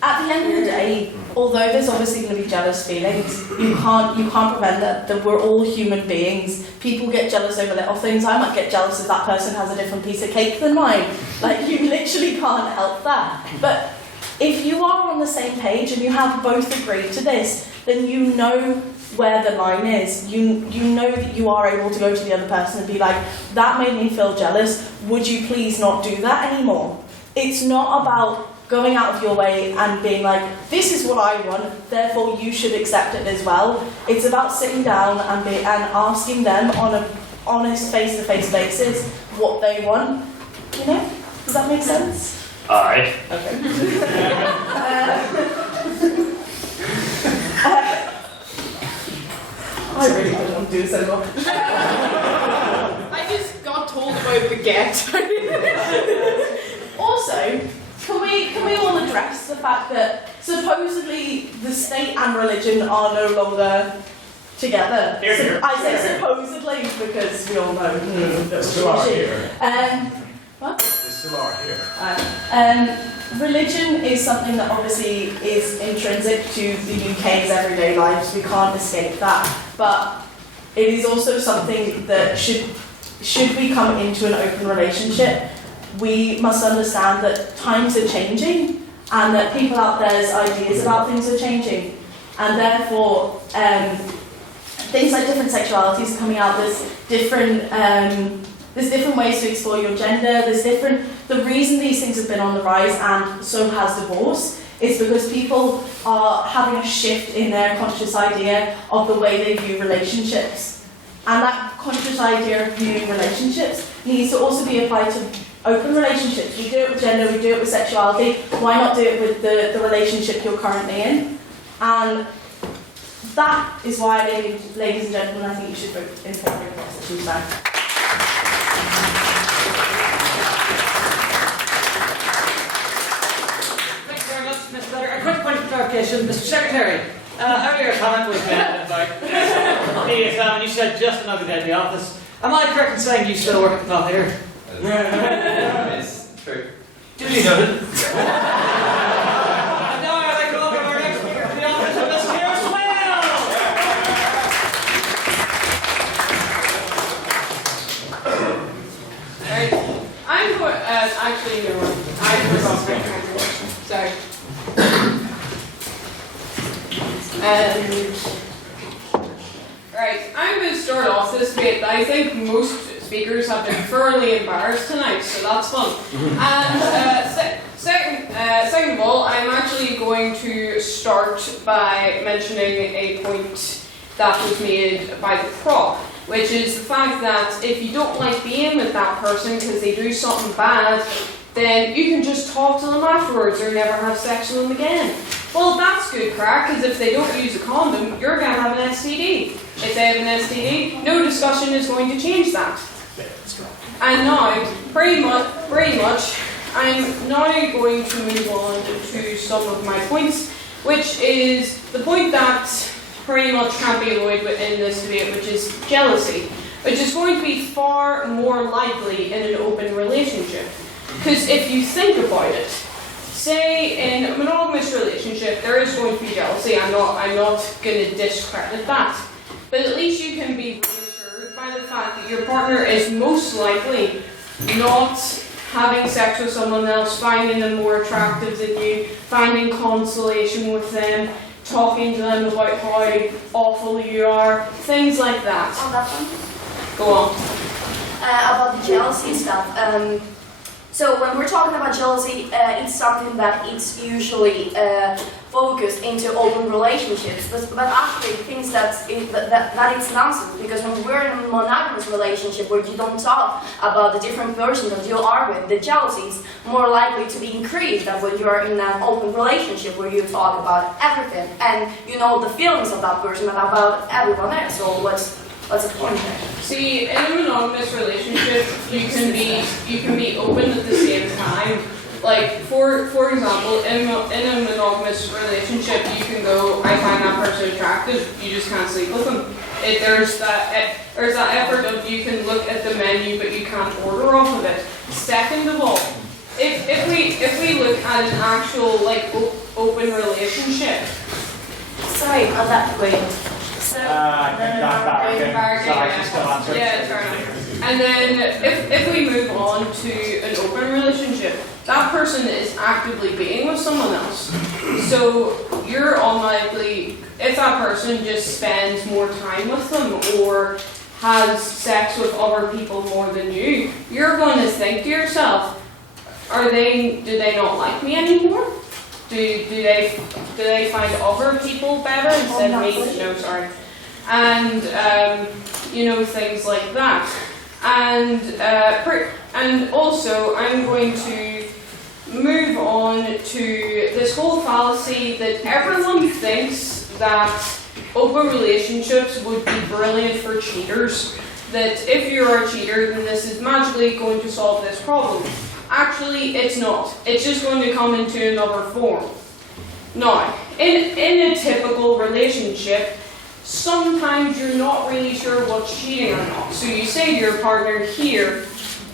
At the end of the day, although there's obviously going to be jealous feelings, you can't prevent that we're all human beings. People get jealous over little things. I might get jealous if that person has a different piece of cake than mine. You literally can't help that. But if you are on the same page and you have both agreed to this, then you know where the line is. You know that you are able to go to the other person and be like, that made me feel jealous. Would you please not do that anymore? It's not about going out of your way and being like, this is what I want, therefore you should accept it as well. It's about sitting down and asking them on an honest face-to-face basis what they want. You know? Does that make sense? Aye. Okay. I really don't want to do this anymore. I just got told about the get. Also, can we all address the fact that supposedly the state and religion are no longer together? I say supposedly because we all know. They still are here. What? They still are here. Religion is something that obviously is intrinsic to the UK's everyday lives. We can't escape that. But it is also something that should we come into an open relationship, we must understand that times are changing and that people out there's ideas about things are changing. And therefore, things like different sexualities are coming out, there's different There's different ways to explore your gender. The reason these things have been on the rise, and so has divorce, is because people are having a shift in their conscious idea of the way they view relationships. And that conscious idea of viewing relationships needs to also be applied to open relationships. We do it with gender, we do it with sexuality. Why not do it with the relationship you're currently in? And that is why, ladies and gentlemen, I think you should vote in favour of the Constitution now. Thank you very much, Ms. Letter. A quick point of clarification, Mr. Secretary. Earlier comment was made about the exam, and you said just another day in the office. Am I correct in saying you still work at the top here? It's true. Duly noted. And now I'd like to welcome our next speaker to the office, Ms. Kira Swale. Right. I'm going. Actually, no. I forgot my camera. Sorry. Right. I'm going to start off this bit. I think most speakers have been thoroughly embarrassed tonight, so that's fun. And second of all, I'm actually going to start by mentioning a point that was made by the prop, which is the fact that if you don't like being with that person because they do something bad, then you can just talk to them afterwards or never have sex with them again. Well, that's good crack, because if they don't use a condom, you're going to have an STD. If they have an STD, no discussion is going to change that. And now, pretty much, I'm now going to move on to some of my points, which is the point that pretty much can't be avoided in this debate, which is jealousy, which is going to be far more likely in an open relationship. Because if you think about it, say in a monogamous relationship, there is going to be jealousy. I'm not going to discredit that. But at least you can be reassured by the fact that your partner is most likely not having sex with someone else, finding them more attractive than you, finding consolation with them, talking to them about how awful you are, things like that. On that one? Go on. About the jealousy stuff. So when we're talking about jealousy, it's something that it's usually focused into open relationships, but actually things that it's nonsense, because when we're in a monogamous relationship where you don't talk about the different person that you are with, the jealousy is more likely to be increased than when you're in an open relationship where you talk about everything and you know the feelings of that person and about everyone else. So what's the point there? See, in a monogamous relationship, you can be open at the same time. Like, for example, in a monogamous relationship, you can go, I find that person attractive, you just can't sleep with them. There's that effort of you can look at the menu, but you can't order off of it. Second of all, if we look at an actual open relationship. Sorry, on that point. And then if we move on to an open relationship, that person is actively being with someone else. So you're unlikely, if that person just spends more time with them or has sex with other people more than you, you're going to think to yourself, do they not like me anymore? Do they find other people better instead of me? No, sorry. And things like that. And also, I'm going to move on to this whole fallacy that everyone thinks that open relationships would be brilliant for cheaters. That if you're a cheater, then this is magically going to solve this problem. Actually, it's not. It's just going to come into another form. Now, in a typical relationship, sometimes you're not really sure what's cheating or not. So you say to your partner, here,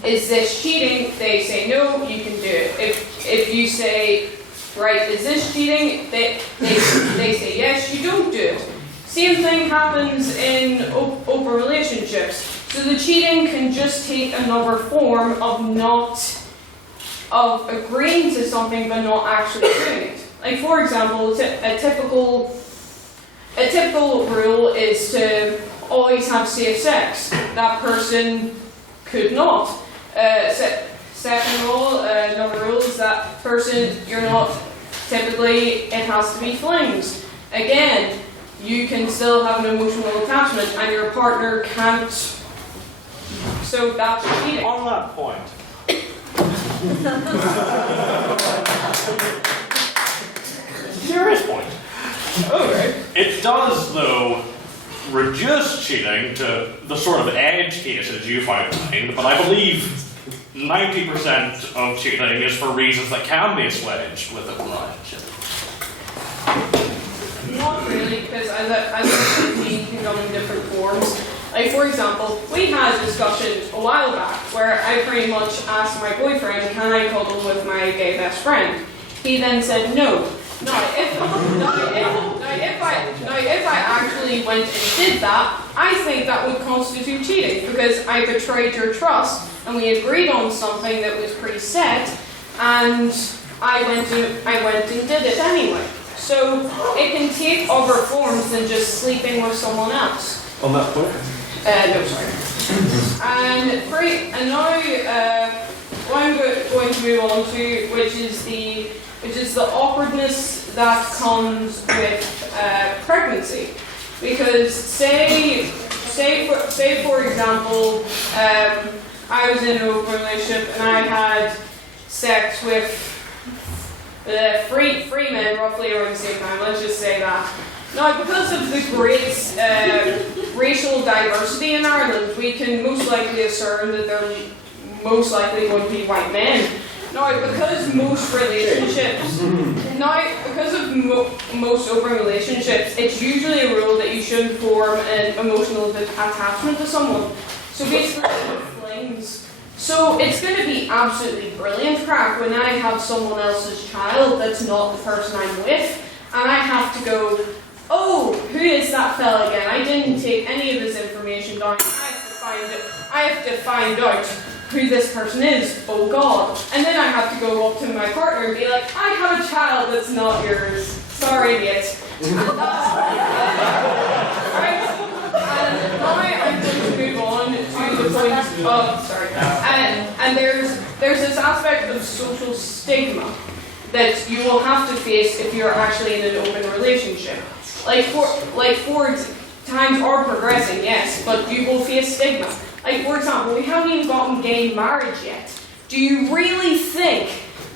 is this cheating? They say no, you can do it. If you say, right, is this cheating? They say yes, you don't do it. Same thing happens in open relationships. So the cheating can just take another form of agreeing to something but not actually doing it. Like, for example, a typical rule is to always have safe sex. That person could not. Second rule, another rule is that person you're not, typically it has to be flings. Again, you can still have an emotional attachment and your partner can't, so that's cheating. On that point, serious point. Okay. It does, though, reduce cheating to the sort of edge cases you've outlined, but I believe 90% of cheating is for reasons that can be assuaged with a relationship. Not really, because as a cheating can come in different forms. Like, for example, we had a discussion a while back where I pretty much asked my boyfriend, can I cuddle with my gay best friend? He then said no. Now, if I actually went and did that, I think that would constitute cheating because I betrayed your trust and we agreed on something that was preset, and I went and did it anyway. So it can take other forms than just sleeping with someone else. On that point? No, sorry. And now what I'm going to move on to, which is the awkwardness that comes with pregnancy. Because say for example, I was in an open relationship and I had sex with three men roughly around the same time. Let's just say that. Now, because of the great racial diversity in Ireland, we can most likely assume that they're most likely going to be white men. Now, because most relationships, most open relationships, it's usually a rule that you shouldn't form an emotional attachment to someone. So basically, flings. So it's going to be absolutely brilliant crack when I have someone else's child that's not the person I'm with, and I have to go, oh, who is that fella again? I didn't take any of his information down. I have to find out who this person is. Oh God! And then I have to go up to my partner and be like, I have a child that's not yours. Sorry, mate. Right. And now I'm going to move on to the point of and there's this aspect of social stigma that you will have to face if you're actually in an open relationship. Like for times are progressing, yes, but you will face stigma. Like, for example, we haven't even gotten gay marriage yet. Do you really think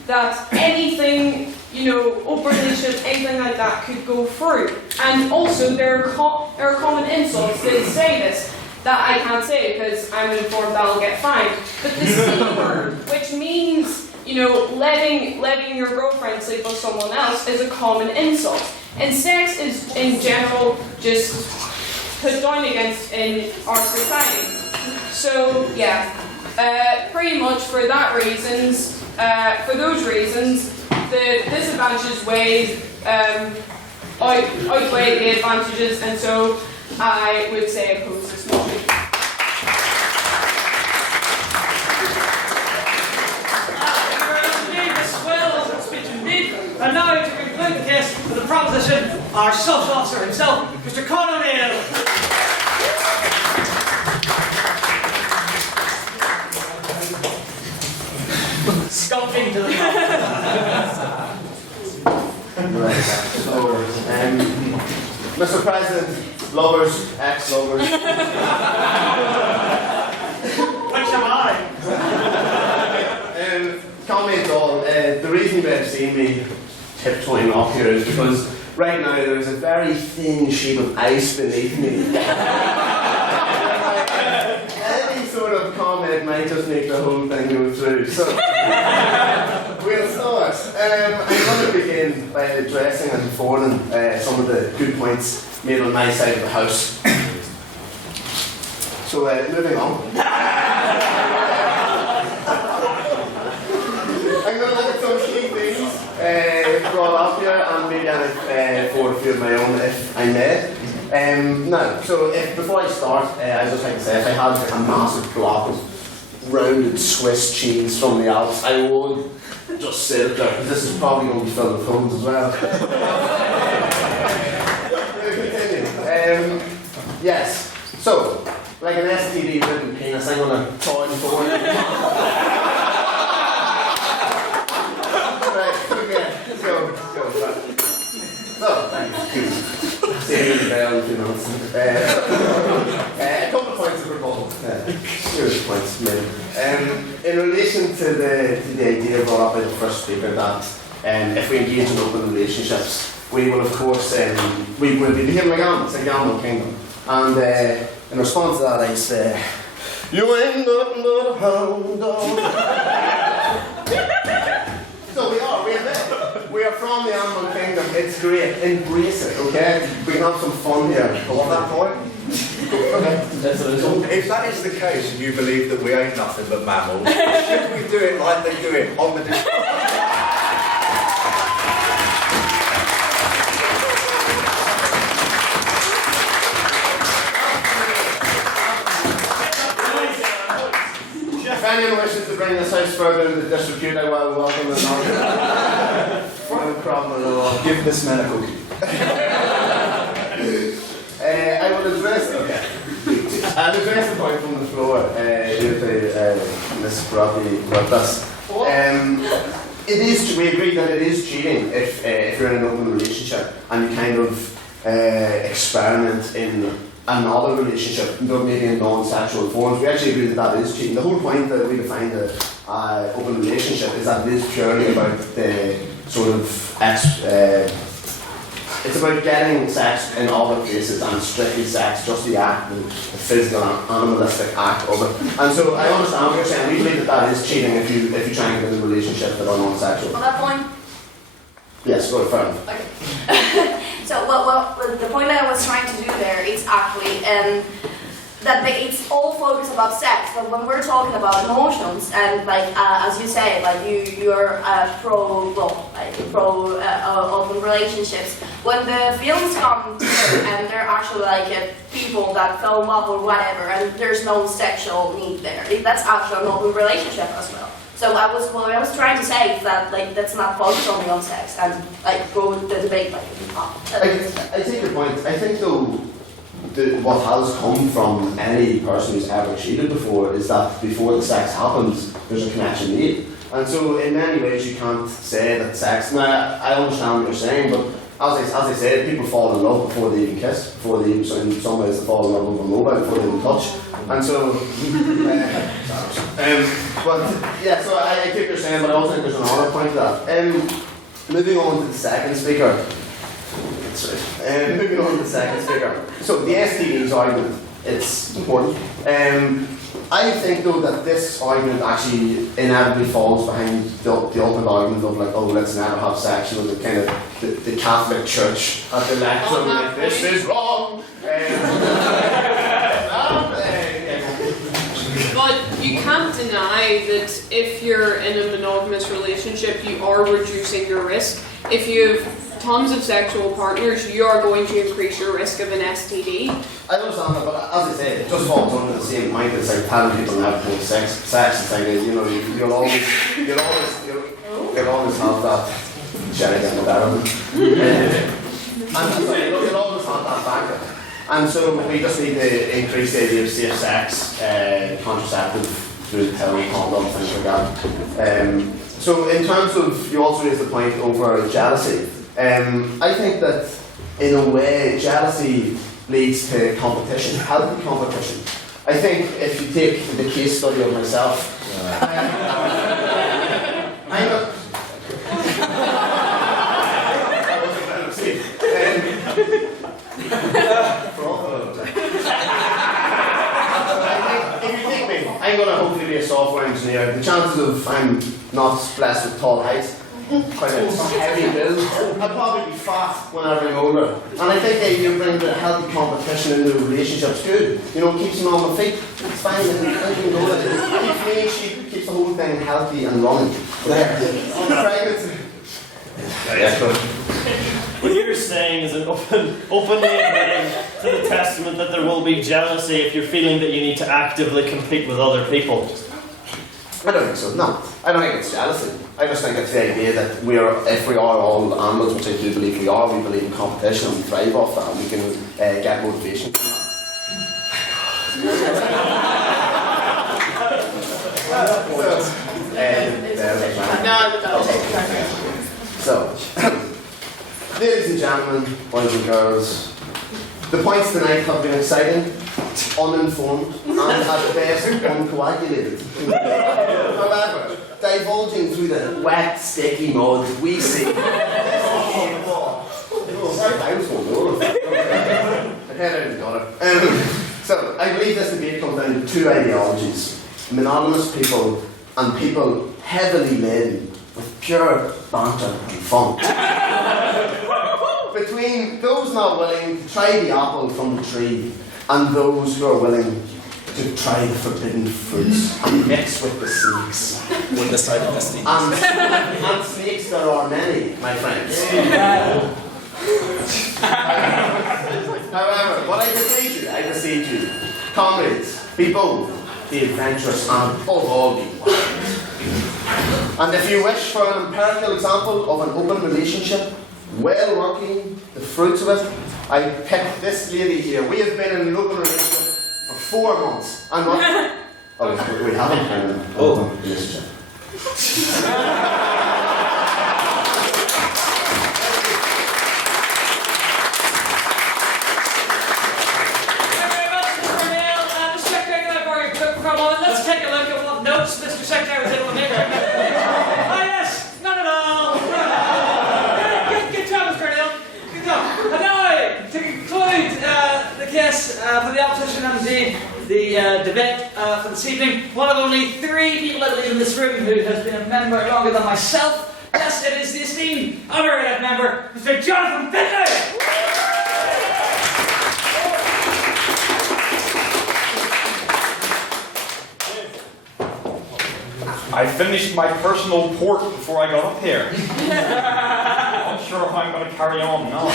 that anything, open relationship, anything like that could go through? And also, there are common insults that say this that I can't say because I'm informed that I'll get fined. But the C word, which means, letting your girlfriend sleep with someone else, is a common insult. And sex is, in general, just put down against in our society. So yeah, pretty much for those reasons, the disadvantages outweigh the advantages, and so I would say oppose this motion. And now to conclude the case for the proposition, our social officer himself, Mr. Con O'Neill. Sculpting to the Right, so, Mr. President, lovers, ex-lovers. Which am I? Comment on, the reason you may have seen me tiptoeing up here is because right now there is a very thin sheet of ice beneath me. Any sort of comment might just make the whole thing go through. So, we'll start. I'm going to begin by addressing and informing some of the good points made on my side of the house. So, moving on. I'm going to look at some key things brought up here and maybe I'll forward a few of my own if I may. Now, so before I start, I just like to say if I had a massive block of rounded Swiss cheese from the Alps, I would just sit there, because this is probably going to be filled with holes as well. Continue. Yes, so like an STD ridden penis, I'm going to try and forward Stay in bell in 2 minutes. A couple of points of rebuttal. Serious points made. In relation to the idea brought up by the first speaker that if we engage in open relationships, we will of course we will be behaving like animals, like the animal kingdom. And in response to that, I say, you ain't nothing but a hound dog. So we are there. We are from the animal kingdom. It's great. Embrace it, okay? We can have some fun here. On that point. If that is the case and you believe that we ain't nothing but mammals, should we do it like they do it on the display? If anyone wishes to bring this house further into disrepute, I will welcome them. No problem at all. Give this man a cookie. I will address I'll address the point from the floor due to Ms. Brodley with us. We agree that it is cheating if you're in an open relationship and you kind of experiment in another relationship, maybe in non-sexual forms. We actually agree that that is cheating. The whole point that we define the open relationship is that it is purely about the sort of it's about getting sex in other places and strictly sex, just the act, the physical, animalistic act of it. And so I understand what you're saying. We believe that that is cheating if you try and get in a relationship that are non-sexual. On that point? Yes, go fair enough. Okay. So the point that I was trying to do there is actually that it's all focused about sex, but when we're talking about emotions and like as you say, like you're pro open relationships. When the feelings come together and they're actually like people that fell in love or whatever, and there's no sexual need there, that's actually an open relationship as well. So what I was trying to say is that like that's not focused only on sex and like go with the debate like. I take your point. I think though. What has come from any person who's ever cheated before is that before the sex happens, there's a connection made. And so in many ways you can't say that sex, now I understand what you're saying, but as I said, people fall in love before they even kiss, before they even, so in some ways they fall in love over mobile before they even touch. And so, but yeah, so I take what you're saying, but I also think there's another point to that. Moving on to the second speaker. Moving on to the second speaker. So the STDs argument, it's important. I think though that this argument actually inevitably falls behind the ultimate argument of like, oh, let's never have sex, you know, the kind of the Catholic Church at the lectern, like, this is wrong. But you can't deny that if you're in a monogamous relationship, you are reducing your risk. If you have tons of sexual partners, you are going to increase your risk of an STD. I understand that, but as I say, it just falls under the same point. It's like telling people never to have sex. It's like, you know, you'll always have that Jerry getting the better. And you'll always have that factor. And so we just need to increase the idea of safe sex, contraceptive through the pill, condom, things like that. So in terms of, you also raised the point over jealousy. I think that in a way jealousy leads to competition, healthy competition. I think if you take the case study of myself, I'm going to hopefully be a software engineer. The chances of I'm not blessed with tall height, quite a heavy build, I'll probably be fat whenever I'm older. And I think that you bring the healthy competition into the relationship's good. You know, keeps me on my feet. It's fine. Keeps me, keeps the whole thing healthy and running. There. What you're saying is an openly admitting to the testament that there will be jealousy if you're feeling that you need to actively compete with other people. I don't think so, no. I don't think it's jealousy. I just think it's the idea that if we are all animals, which I do believe we are, we believe in competition and we thrive off that and we can get motivation from that. So, ladies and gentlemen, boys and girls, The points tonight have been exciting, uninformed, and at best uncoagulated. However, divulging through the wet, sticky mud, we see. So, I believe this debate comes down to two ideologies: monogamous people and people heavily laden with pure banter and fun. Between those not willing to try the apple from the tree and those who are willing to try the forbidden fruits and mix with the snakes. One decided to steal. And snakes there are many, my friends. However, what I beseech you, comrades, be bold, be adventurous, and above all be wise. And if you wish for an empirical example of an open relationship, well working, the fruits of it, I picked this lady here. We have been in an open relationship for 4 months. And what? Oh, we haven't been in an open relationship. Let's take a look at what notes Mr. Secretary was able to make. Oh yes, not at all. Good job, Mr. Neil. Good job. And now, to conclude the case for the opposition and the debate for this evening, one of only 3 people, I believe, in this room who has been a member longer than myself. Yes, it is the esteemed honorary member, Mr. Jonathan Finlay. I finished my personal port before I got up here. Not sure if I'm going to carry on now.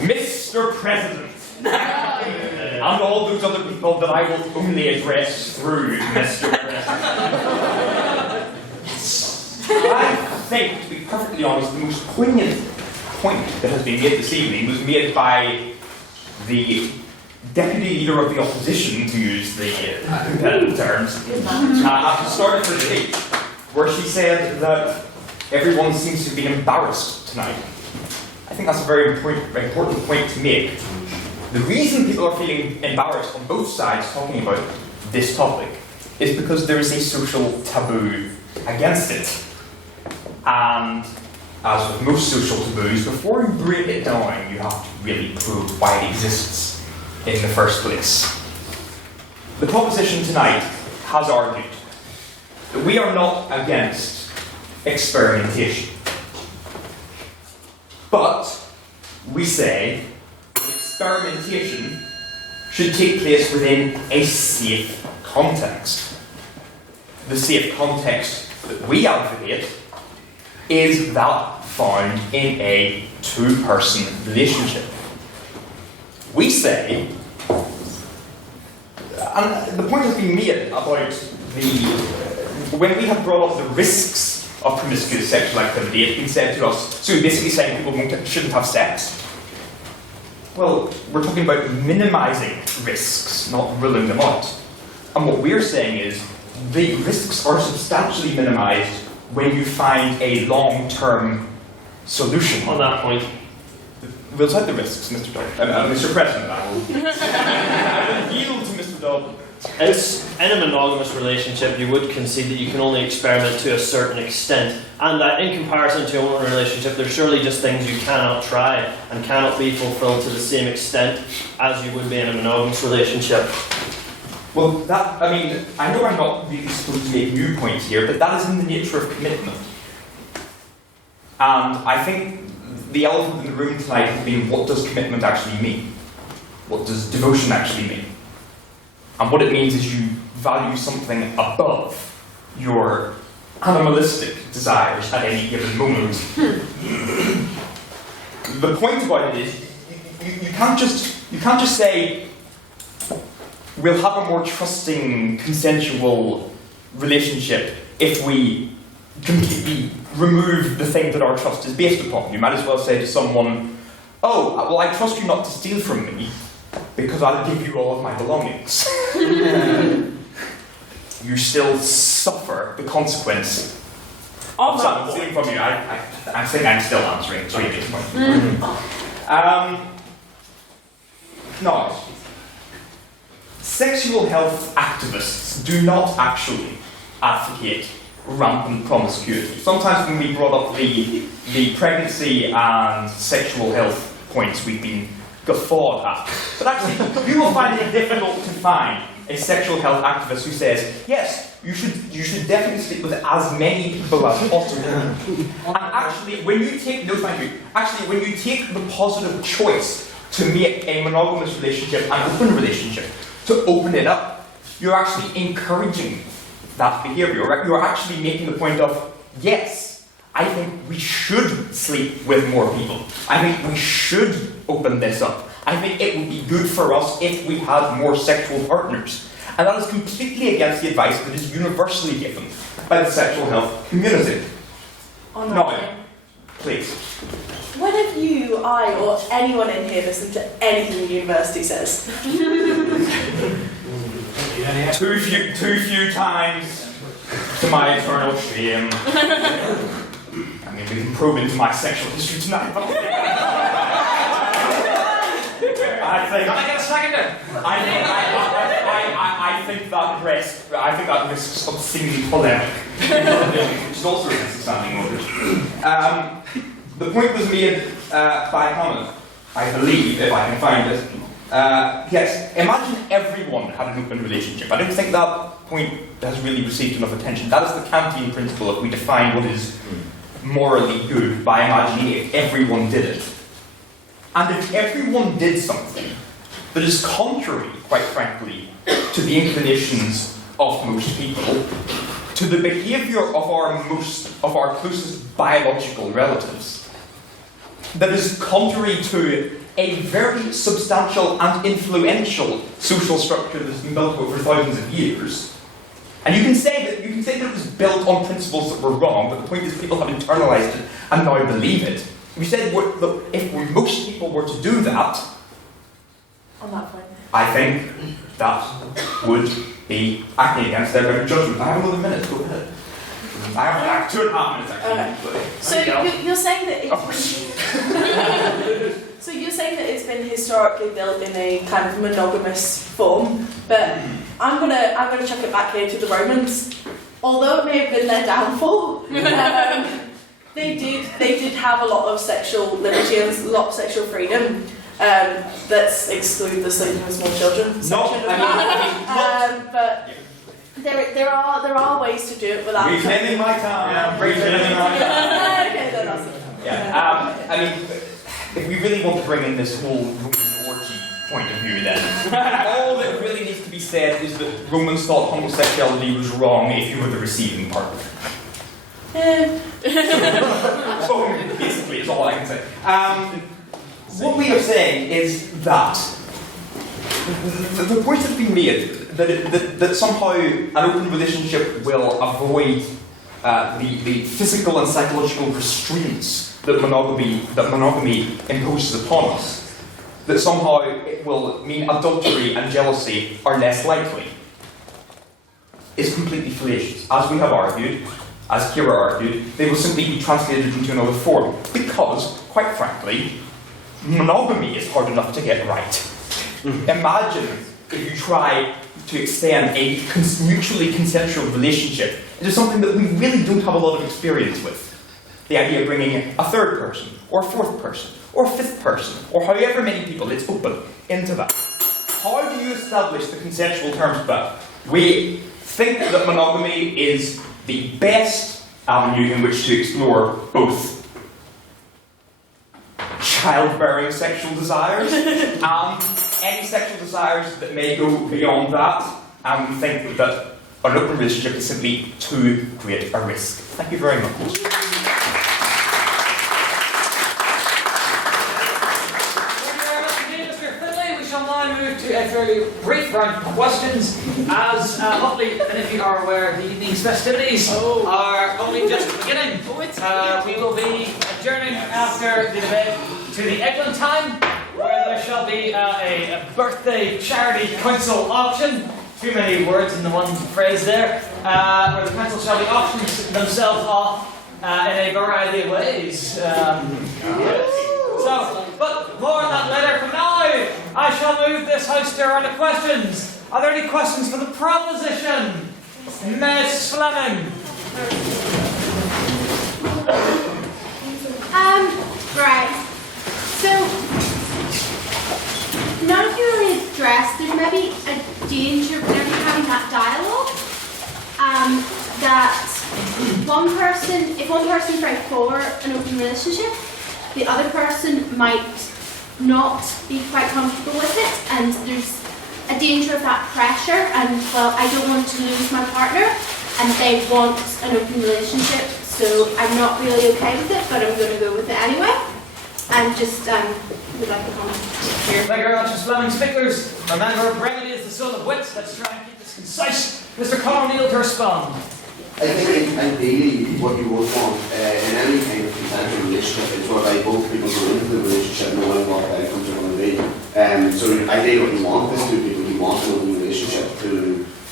Mr. President, and all those other people that I will only address through Mr. President. I think, to be perfectly honest, the most poignant point that has been made this evening was made by the Deputy Leader of the Opposition, to use the competitive terms, at the start of her debate, where she said that everyone seems to have been embarrassed tonight. I think that's a very important point to make. The reason people are feeling embarrassed on both sides talking about this topic is because there is a social taboo against it. And as with most social taboos, before you break it down, you have to really prove why it exists in the first place. The proposition tonight has argued that we are not against experimentation. But we say that experimentation should take place within a safe context. The safe context that we advocate is that found in a two-person relationship. We say, and the point has been made about when we have brought up the risks of promiscuous sexual activity, it's been said to us, so we're basically saying people shouldn't have sex. Well, we're talking about minimising risks, not ruling them out. And what we're saying is, the risks are substantially minimised when you find a long-term solution. On that point, we'll take the risks, Mr. Mr. President. I will yield to Mr. Dobb. It's in a monogamous relationship, you would concede that you can only experiment to a certain extent, and that in comparison to your own relationship, there's surely just things you cannot try and cannot be fulfilled to the same extent as you would be in a monogamous relationship. Well, that, I mean, I know I'm not really supposed to make new points here, but that is in the nature of commitment. And I think the elephant in the room tonight has been, what does commitment actually mean? What does devotion actually mean? And what it means is you value something above your animalistic desires at any given moment. The point about it is, you can't just say, we'll have a more trusting, consensual relationship if we completely remove the thing that our trust is based upon. You might as well say to someone, oh, well, I trust you not to steal from me because I'll give you all of my belongings. You still suffer the consequence of someone stealing from you. I think I'm still answering the previous point. Now, sexual health activists do not actually advocate rampant promiscuity. Sometimes when we brought up the pregnancy and sexual health points, we've been guffawed at. But actually, you will find it difficult to find a sexual health activist who says, yes, you should definitely sleep with as many people as possible. And actually, when you take when you take the positive choice to make a monogamous relationship an open relationship, to open it up, you're actually encouraging that behaviour. You're actually making the point of, yes, I think we should sleep with more people. I think we should open this up. I think it would be good for us if we had more sexual partners. And that is completely against the advice that is universally given by the sexual health community. Now, please. When have you, I, or anyone in here listened to anything the university says? Too few times, to my eternal shame. I mean, we can probe into my sexual history tonight, but I think. Can I get a second there? I think that risks obscene polemic, which is also against the standing orders. The point was made by Hammond, I believe, if I can find it. Yes, imagine everyone had an open relationship. I don't think that point has really received enough attention. That is the Kantian principle if we define what is morally good by imagining if everyone did it. And if everyone did something that is contrary, quite frankly, to the inclinations of most people, to the behaviour of our closest biological relatives, that is contrary to a very substantial and influential social structure that's been built over thousands of years. And you can say that it was built on principles that were wrong, but the point is people have internalised it and now believe it. We said if most people were to do that, On that point. I think that would be acting against their better judgment. I have another minute, go ahead. I have 2.5 minutes actually. So you're saying that so you're saying that it's been historically built in a kind of monogamous form, but I'm gonna chuck it back here to the Romans. Although it may have been their downfall, they did have a lot of sexual liberty and a lot of sexual freedom. Let's exclude the sleeping with small children section but there are ways to do it without. Reclaiming my time. Reclaiming my time. Okay, then that's it. Yeah. I mean, if we really want to bring in this whole Roman orgy point of view, then all that really needs to be said is that Romans thought homosexuality was wrong if you were the receiving partner. So basically, is all I can say. What we are saying is that the point has been made that somehow an open relationship will avoid the physical and psychological restraints that monogamy imposes upon us. That somehow it will mean adultery and jealousy are less likely. Is completely fallacious. As we have argued, as Kira argued, they will simply be translated into another form. Because, quite frankly, monogamy is hard enough to get right. Imagine if you try to extend a mutually consensual relationship into something that we really don't have a lot of experience with. The idea of bringing a third person, or a fourth person, or a fifth person, or however many people it's open into that. How do you establish the consensual terms of that? We think that monogamy is the best avenue in which to explore both childbearing sexual desires and any sexual desires that may go beyond that, and we think that an open relationship is simply too great a risk. Thank you very much. To a fairly brief round of questions, as hopefully many of you are aware, the evening's festivities are only just beginning. We will be adjourning after the debate to the Eglin time, where there shall be a birthday charity council auction. Too many words in the one phrase there, where the council shall be auctioning themselves off in a variety of ways. But more on that later. For now, I shall moved this house there are any questions? Are there any questions for the proposition? Miss Fleming. Right. So, none of you really addressed, there's maybe a danger whenever you're having that dialogue, that if one person's very for an open relationship, the other person might not be quite comfortable with it, and there's a danger of that pressure, and well, I don't want to lose my partner, and they want an open relationship, so I'm not really okay with it, but I'm going to go with it anyway. And just would like to comment here. Thank you very much, Ms. Fleming. Speakers, remember, brevity is the soul of wit. Let's try and keep this concise. Mr. Connell to respond. I think ideally what you would want in any kind of consensual relationship is whereby both people go into the relationship knowing what the outcomes are going to be. So ideally what you want is two people who want an open relationship to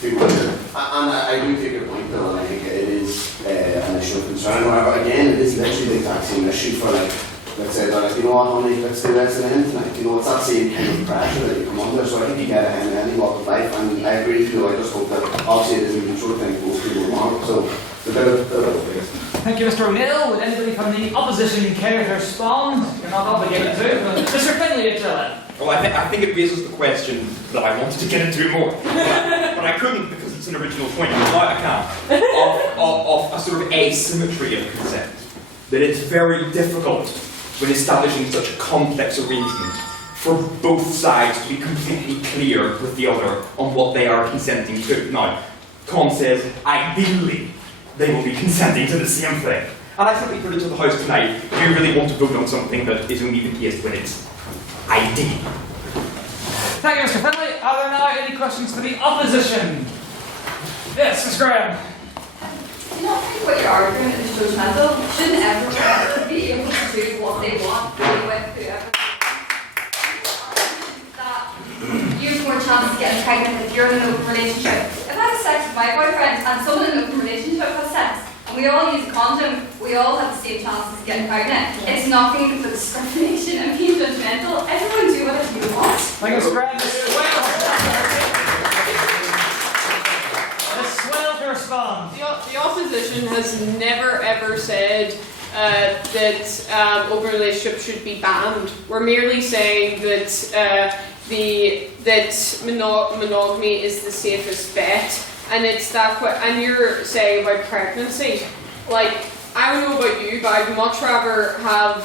go into. And I do take your point though, and I think it is an issue of concern. However, again, it is literally the exact same issue for like, let's say that, like, you know what, honey, let's do this and then tonight. You know, it's that same kind of pressure that you come under. So I think you get it in any walk of life, and I agree with you. I just hope that obviously it isn't the sort of thing most people want. So it's a bit of a Thank you, Mr. O'Neill. Would anybody from the opposition care to respond? You're not obligated to. But Mr. Finley, well, I think it raises the question that I wanted to get into more, but I couldn't because it's an original point. Now I can of a sort of asymmetry of consent. That it's very difficult when establishing such a complex arrangement for both sides to be completely clear with the other on what they are consenting to. Now, Con says, ideally, they will be consenting to the same thing. And I simply put it to the House tonight, do you really want to vote on something that is only the case when it's ideal? Thank you, Mr. Finley. Are there now any questions for the opposition? Yes, Ms. Graham. Do you not think what you're arguing is judgmental? Shouldn't everyone be able to do what they want, really, with whoever? That you have more chance of getting pregnant if you're in an open relationship. If I have sex with my boyfriend and someone in an open relationship has sex, and we all use a condom, we all have the same chances of getting pregnant. It's not going to be discrimination and being judgmental. Everyone do whatever you want. Thank you, Ms. Graham. Respond. The opposition has never ever said that open relationships should be banned. We're merely saying that monogamy is the safest bet, and it's that. And you're saying about pregnancy, like I don't know about you, but I'd much rather have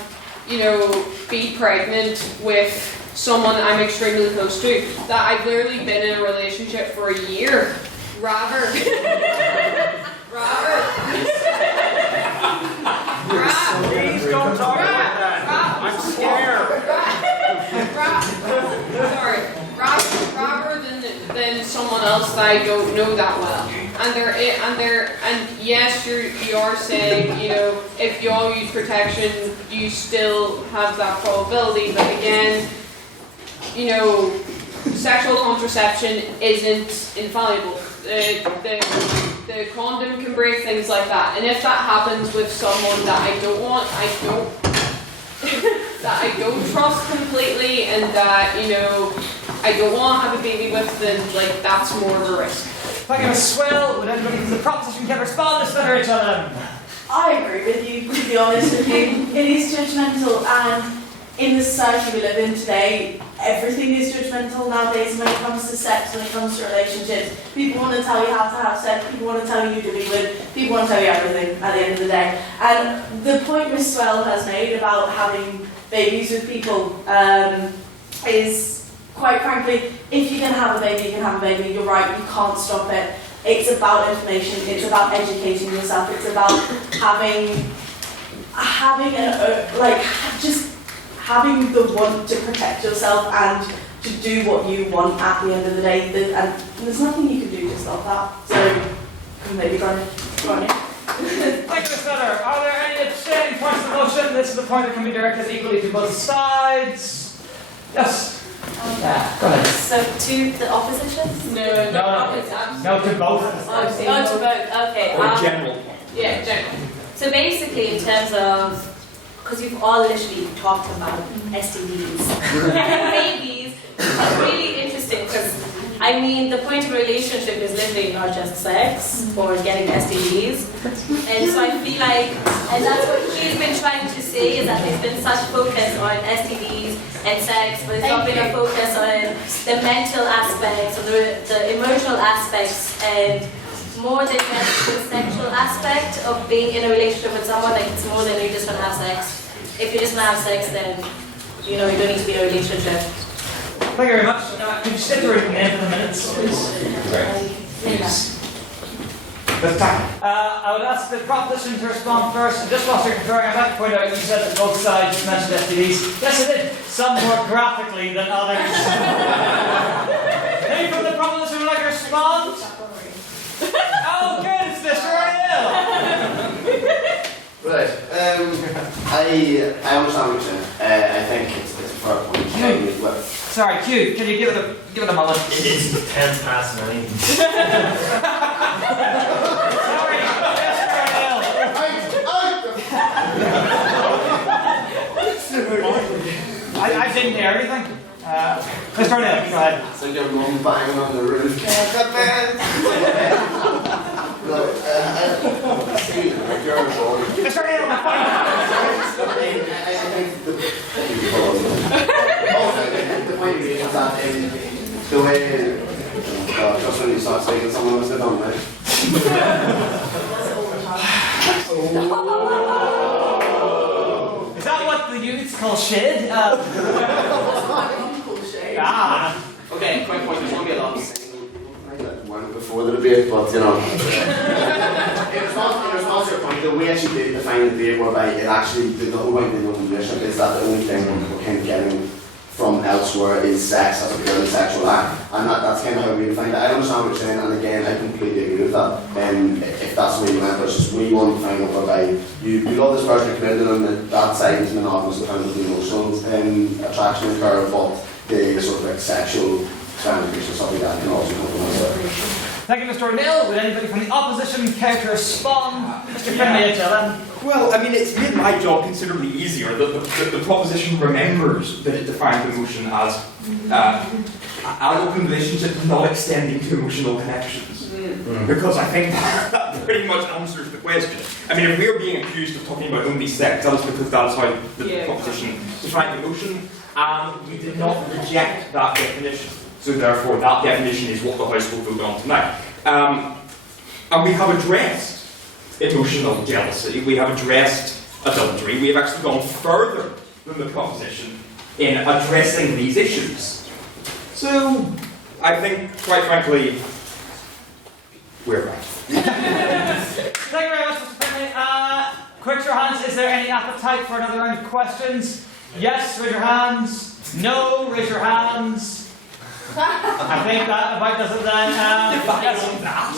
be pregnant with someone I'm extremely close to. That I've literally been in a relationship for a year. Rather, please don't talk about that. I'm scared. Rather than someone else that I don't know that well. And yes, you are saying, if you all use protection, you still have that probability. But again, sexual contraception isn't infallible. The condom can break, things like that, and if that happens with someone that I don't trust completely, and that I don't want to have a baby with, then that's more of a risk. Thank you, Ms. Swell. Would anybody from the proposition can respond to Senator H.L.M.? I agree with you, to be honest with you. It is judgmental, and in the society we live in today, everything is judgmental nowadays when it comes to sex, when it comes to relationships. People want to tell you how to have sex, people want to tell you who to be with, people want to tell you everything at the end of the day. And the point Ms. Swell has made about having babies with people is, quite frankly, if you can have a baby, you can have a baby. You're right, you can't stop it. It's about information, it's about educating yourself, it's about having the want to protect yourself and to do what you want at the end of the day. And there's nothing you can do to stop that. So, maybe go on. Thank you, Ms. Miller. Are there any abstaining points of the motion? This is the point that can be directed equally to both sides. Yes? Go ahead. So, to the opposition? No, to both. To both, okay. Or general. Yeah, general. So basically, in terms of, because you've all literally talked about STDs, babies, but really mean, the point of a relationship is literally not just sex or getting STDs. And so I feel like, and that's what he's been trying to say, is that there's been such focus on STDs and sex, but it's not been a focus on the mental aspects or the emotional aspects, and more than just the sexual aspect of being in a relationship with someone. Like, it's more than you just want to have sex. If you just want to have sex, then you don't need to be in a relationship. Thank you very much. Could you step through the name for the minutes, please? I would ask the proposition to respond first. And just whilst you're conferring, I'd like to point out you said that both sides mentioned STDs. Yes, I did. Some more graphically than others. Any from the proposition would like to respond? Oh, good. It's Mr. O'Neill. Right. I understand what you're saying. I think it's a fair point. Sorry, Q. Can you give it a mullet? It's 10 past 9. Sorry, Mr. O'Neill. I didn't hear anything. Mr. O'Neill, go ahead. It's like your mum banging on the roof. No, see, you're a boy. Mr. O'Neill, I think the point is that the way, just when you start speaking, someone must have done, right? Is that what the youths call shit? Okay, quick point, there's going to be a lot of singing. Went before the debate, but in response to your point, though, we actually did define the debate whereby it actually, the whole point of the relationship is that the only thing we're kind of getting from elsewhere is sex as a purely sexual act, and that's kind of how we defined it. I understand what you're saying, and again, I completely agree with that. If that's the way you went, but it's just we want to find out whereby you love this person, you're committed, and that side is monogamous in terms of the emotional attraction and curve, but the sort of like sexual experimentation or something like that can also come from elsewhere. Thank you, Mr. O'Neill. Would anybody from the opposition care to respond? Mr. Finlay, Well, I mean, it's made my job considerably easier. The proposition remembers that it defined emotion as an open relationship not extending to emotional connections. Because I think that pretty much answers the question. I mean, if we're being accused of talking about only sex, that is because that's how the proposition defined emotion, and we did not reject that definition. So therefore, that definition is what the House will vote on tonight. And we have addressed emotional jealousy, we have addressed adultery, we have actually gone further than the proposition in addressing these issues. So, I think, quite frankly, we're right. Thank you very much, Mr. Finlay. Quick show of hands, is there any appetite for another round of questions? Yes, raise your hands. No, raise your hands. I think that about does it then.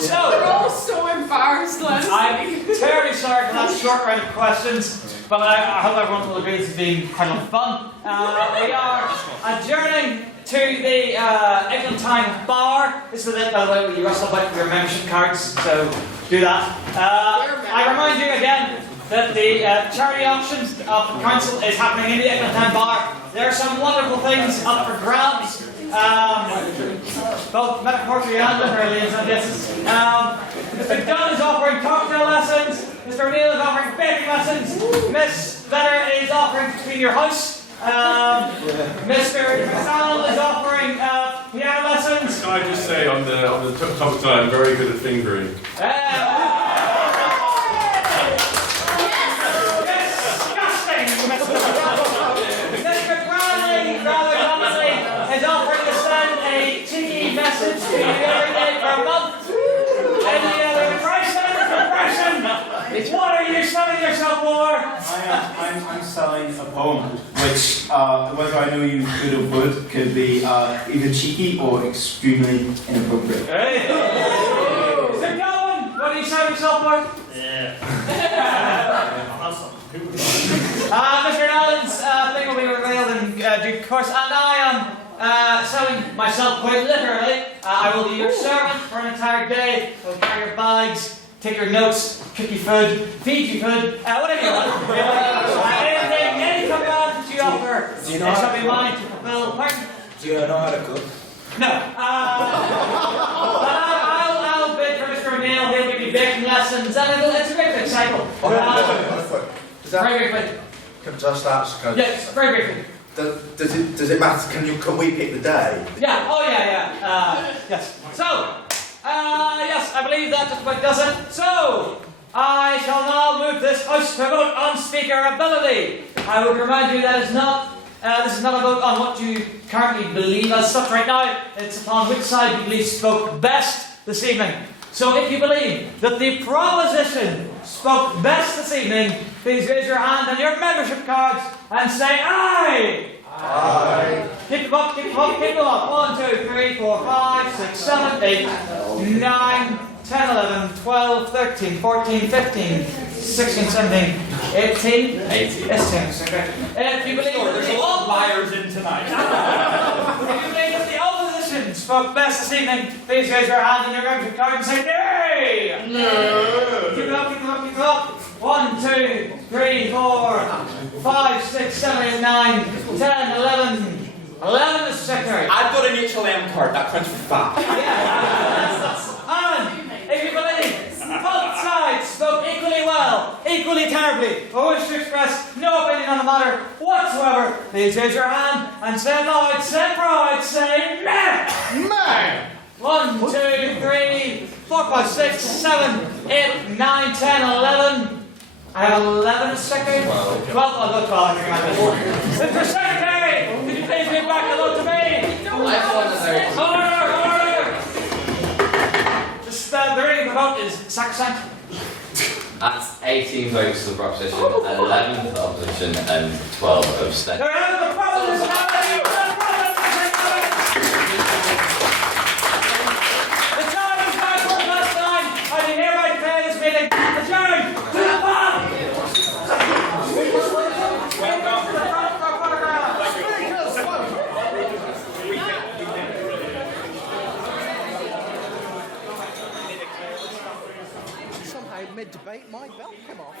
So, they're all so embarrassed, honestly. I'm terribly sorry for that short round of questions, but I hope everyone will agree this has been quite a lot of fun. We are adjourning to the Eglantine Bar. This is it, by the way, where you rustle about for your membership cards, so do that. I remind you again that the charity auction of the council is happening in the Eglantine Bar. There are some wonderful things up for grabs. Both metaphorically and literally in some cases. Mr. Dunn is offering cocktail lessons. Mr. O'Neill is offering baking lessons. Miss Vedder is offering to clean your house. Mr. McDonald is offering piano lessons. Can I just say on the topic tonight, I'm very good at fingering. Is offering to send a cheeky message to you every day for a month. Any other impression? What are you selling yourself for? I'm selling a poem, which, whether I know you could or would, could be either cheeky or extremely inappropriate. Hey! Mr. Gowan, what are you selling yourself for? Mr. Allen's thing will be revealed in due course, and I am selling myself quite literally. I will be your servant for an entire day. I will carry your bags, take your notes, cook you food, feed you food, whatever you want. Any command that you offer is something mine to fulfill. Pardon? Do you know how to cook? No. I'll bid for Mr. O'Neill. He'll give you baking lessons, and it's a great big cycle. Very briefly. Can I just ask? Yes, very briefly. Does it matter? Can we pick the day? Yeah. Oh yeah. Yes. So, yes, I believe that just about does it. So, I shall now move this House to vote on speaker ability. I would remind you that this is not a vote on what you currently believe as such right now. It's upon which side you believe spoke best this evening. So if you believe that the proposition spoke best this evening, please raise your hand and your membership cards and say aye! Aye. Keep them up, keep them up, keep them up. 1, 2, 3, 4, 5, 6, 7, 8, 9, 10, 11, 12, 13, 14, 15, 16, 17, 18. 18. Yes, okay. If you believe There's a lot of liars in tonight. if you believe that the opposition spoke best this evening, please raise your hand and your membership card and say nay! No! Keep it up, keep it up, keep it up. 1, 2, 3, 4, 5, 6, 7, 8, 9, 10, 11. 11, Mr. Secretary. I've got an HLM card, that counts for 5. And if you believe both sides spoke equally well, equally terribly, or wish to express no opinion on the matter whatsoever, please raise your hand and say loud, say proud, say meh! Meh! 1, 2, 3, 4, 5, 6, 7, 8, 9, 10, 11. I have 11, Mr. Secretary. 12. I'll go 12. Mr. Secretary, could you please read back the vote to me? Order! Just the reading of the vote is sacrosanct. That's 18 votes for the proposition, 11 for the opposition, and 12 abstentions. There is the proposition. The time is back for last time. I hereby declare this meeting adjourned to the bar. Somehow mid-debate my belt came off.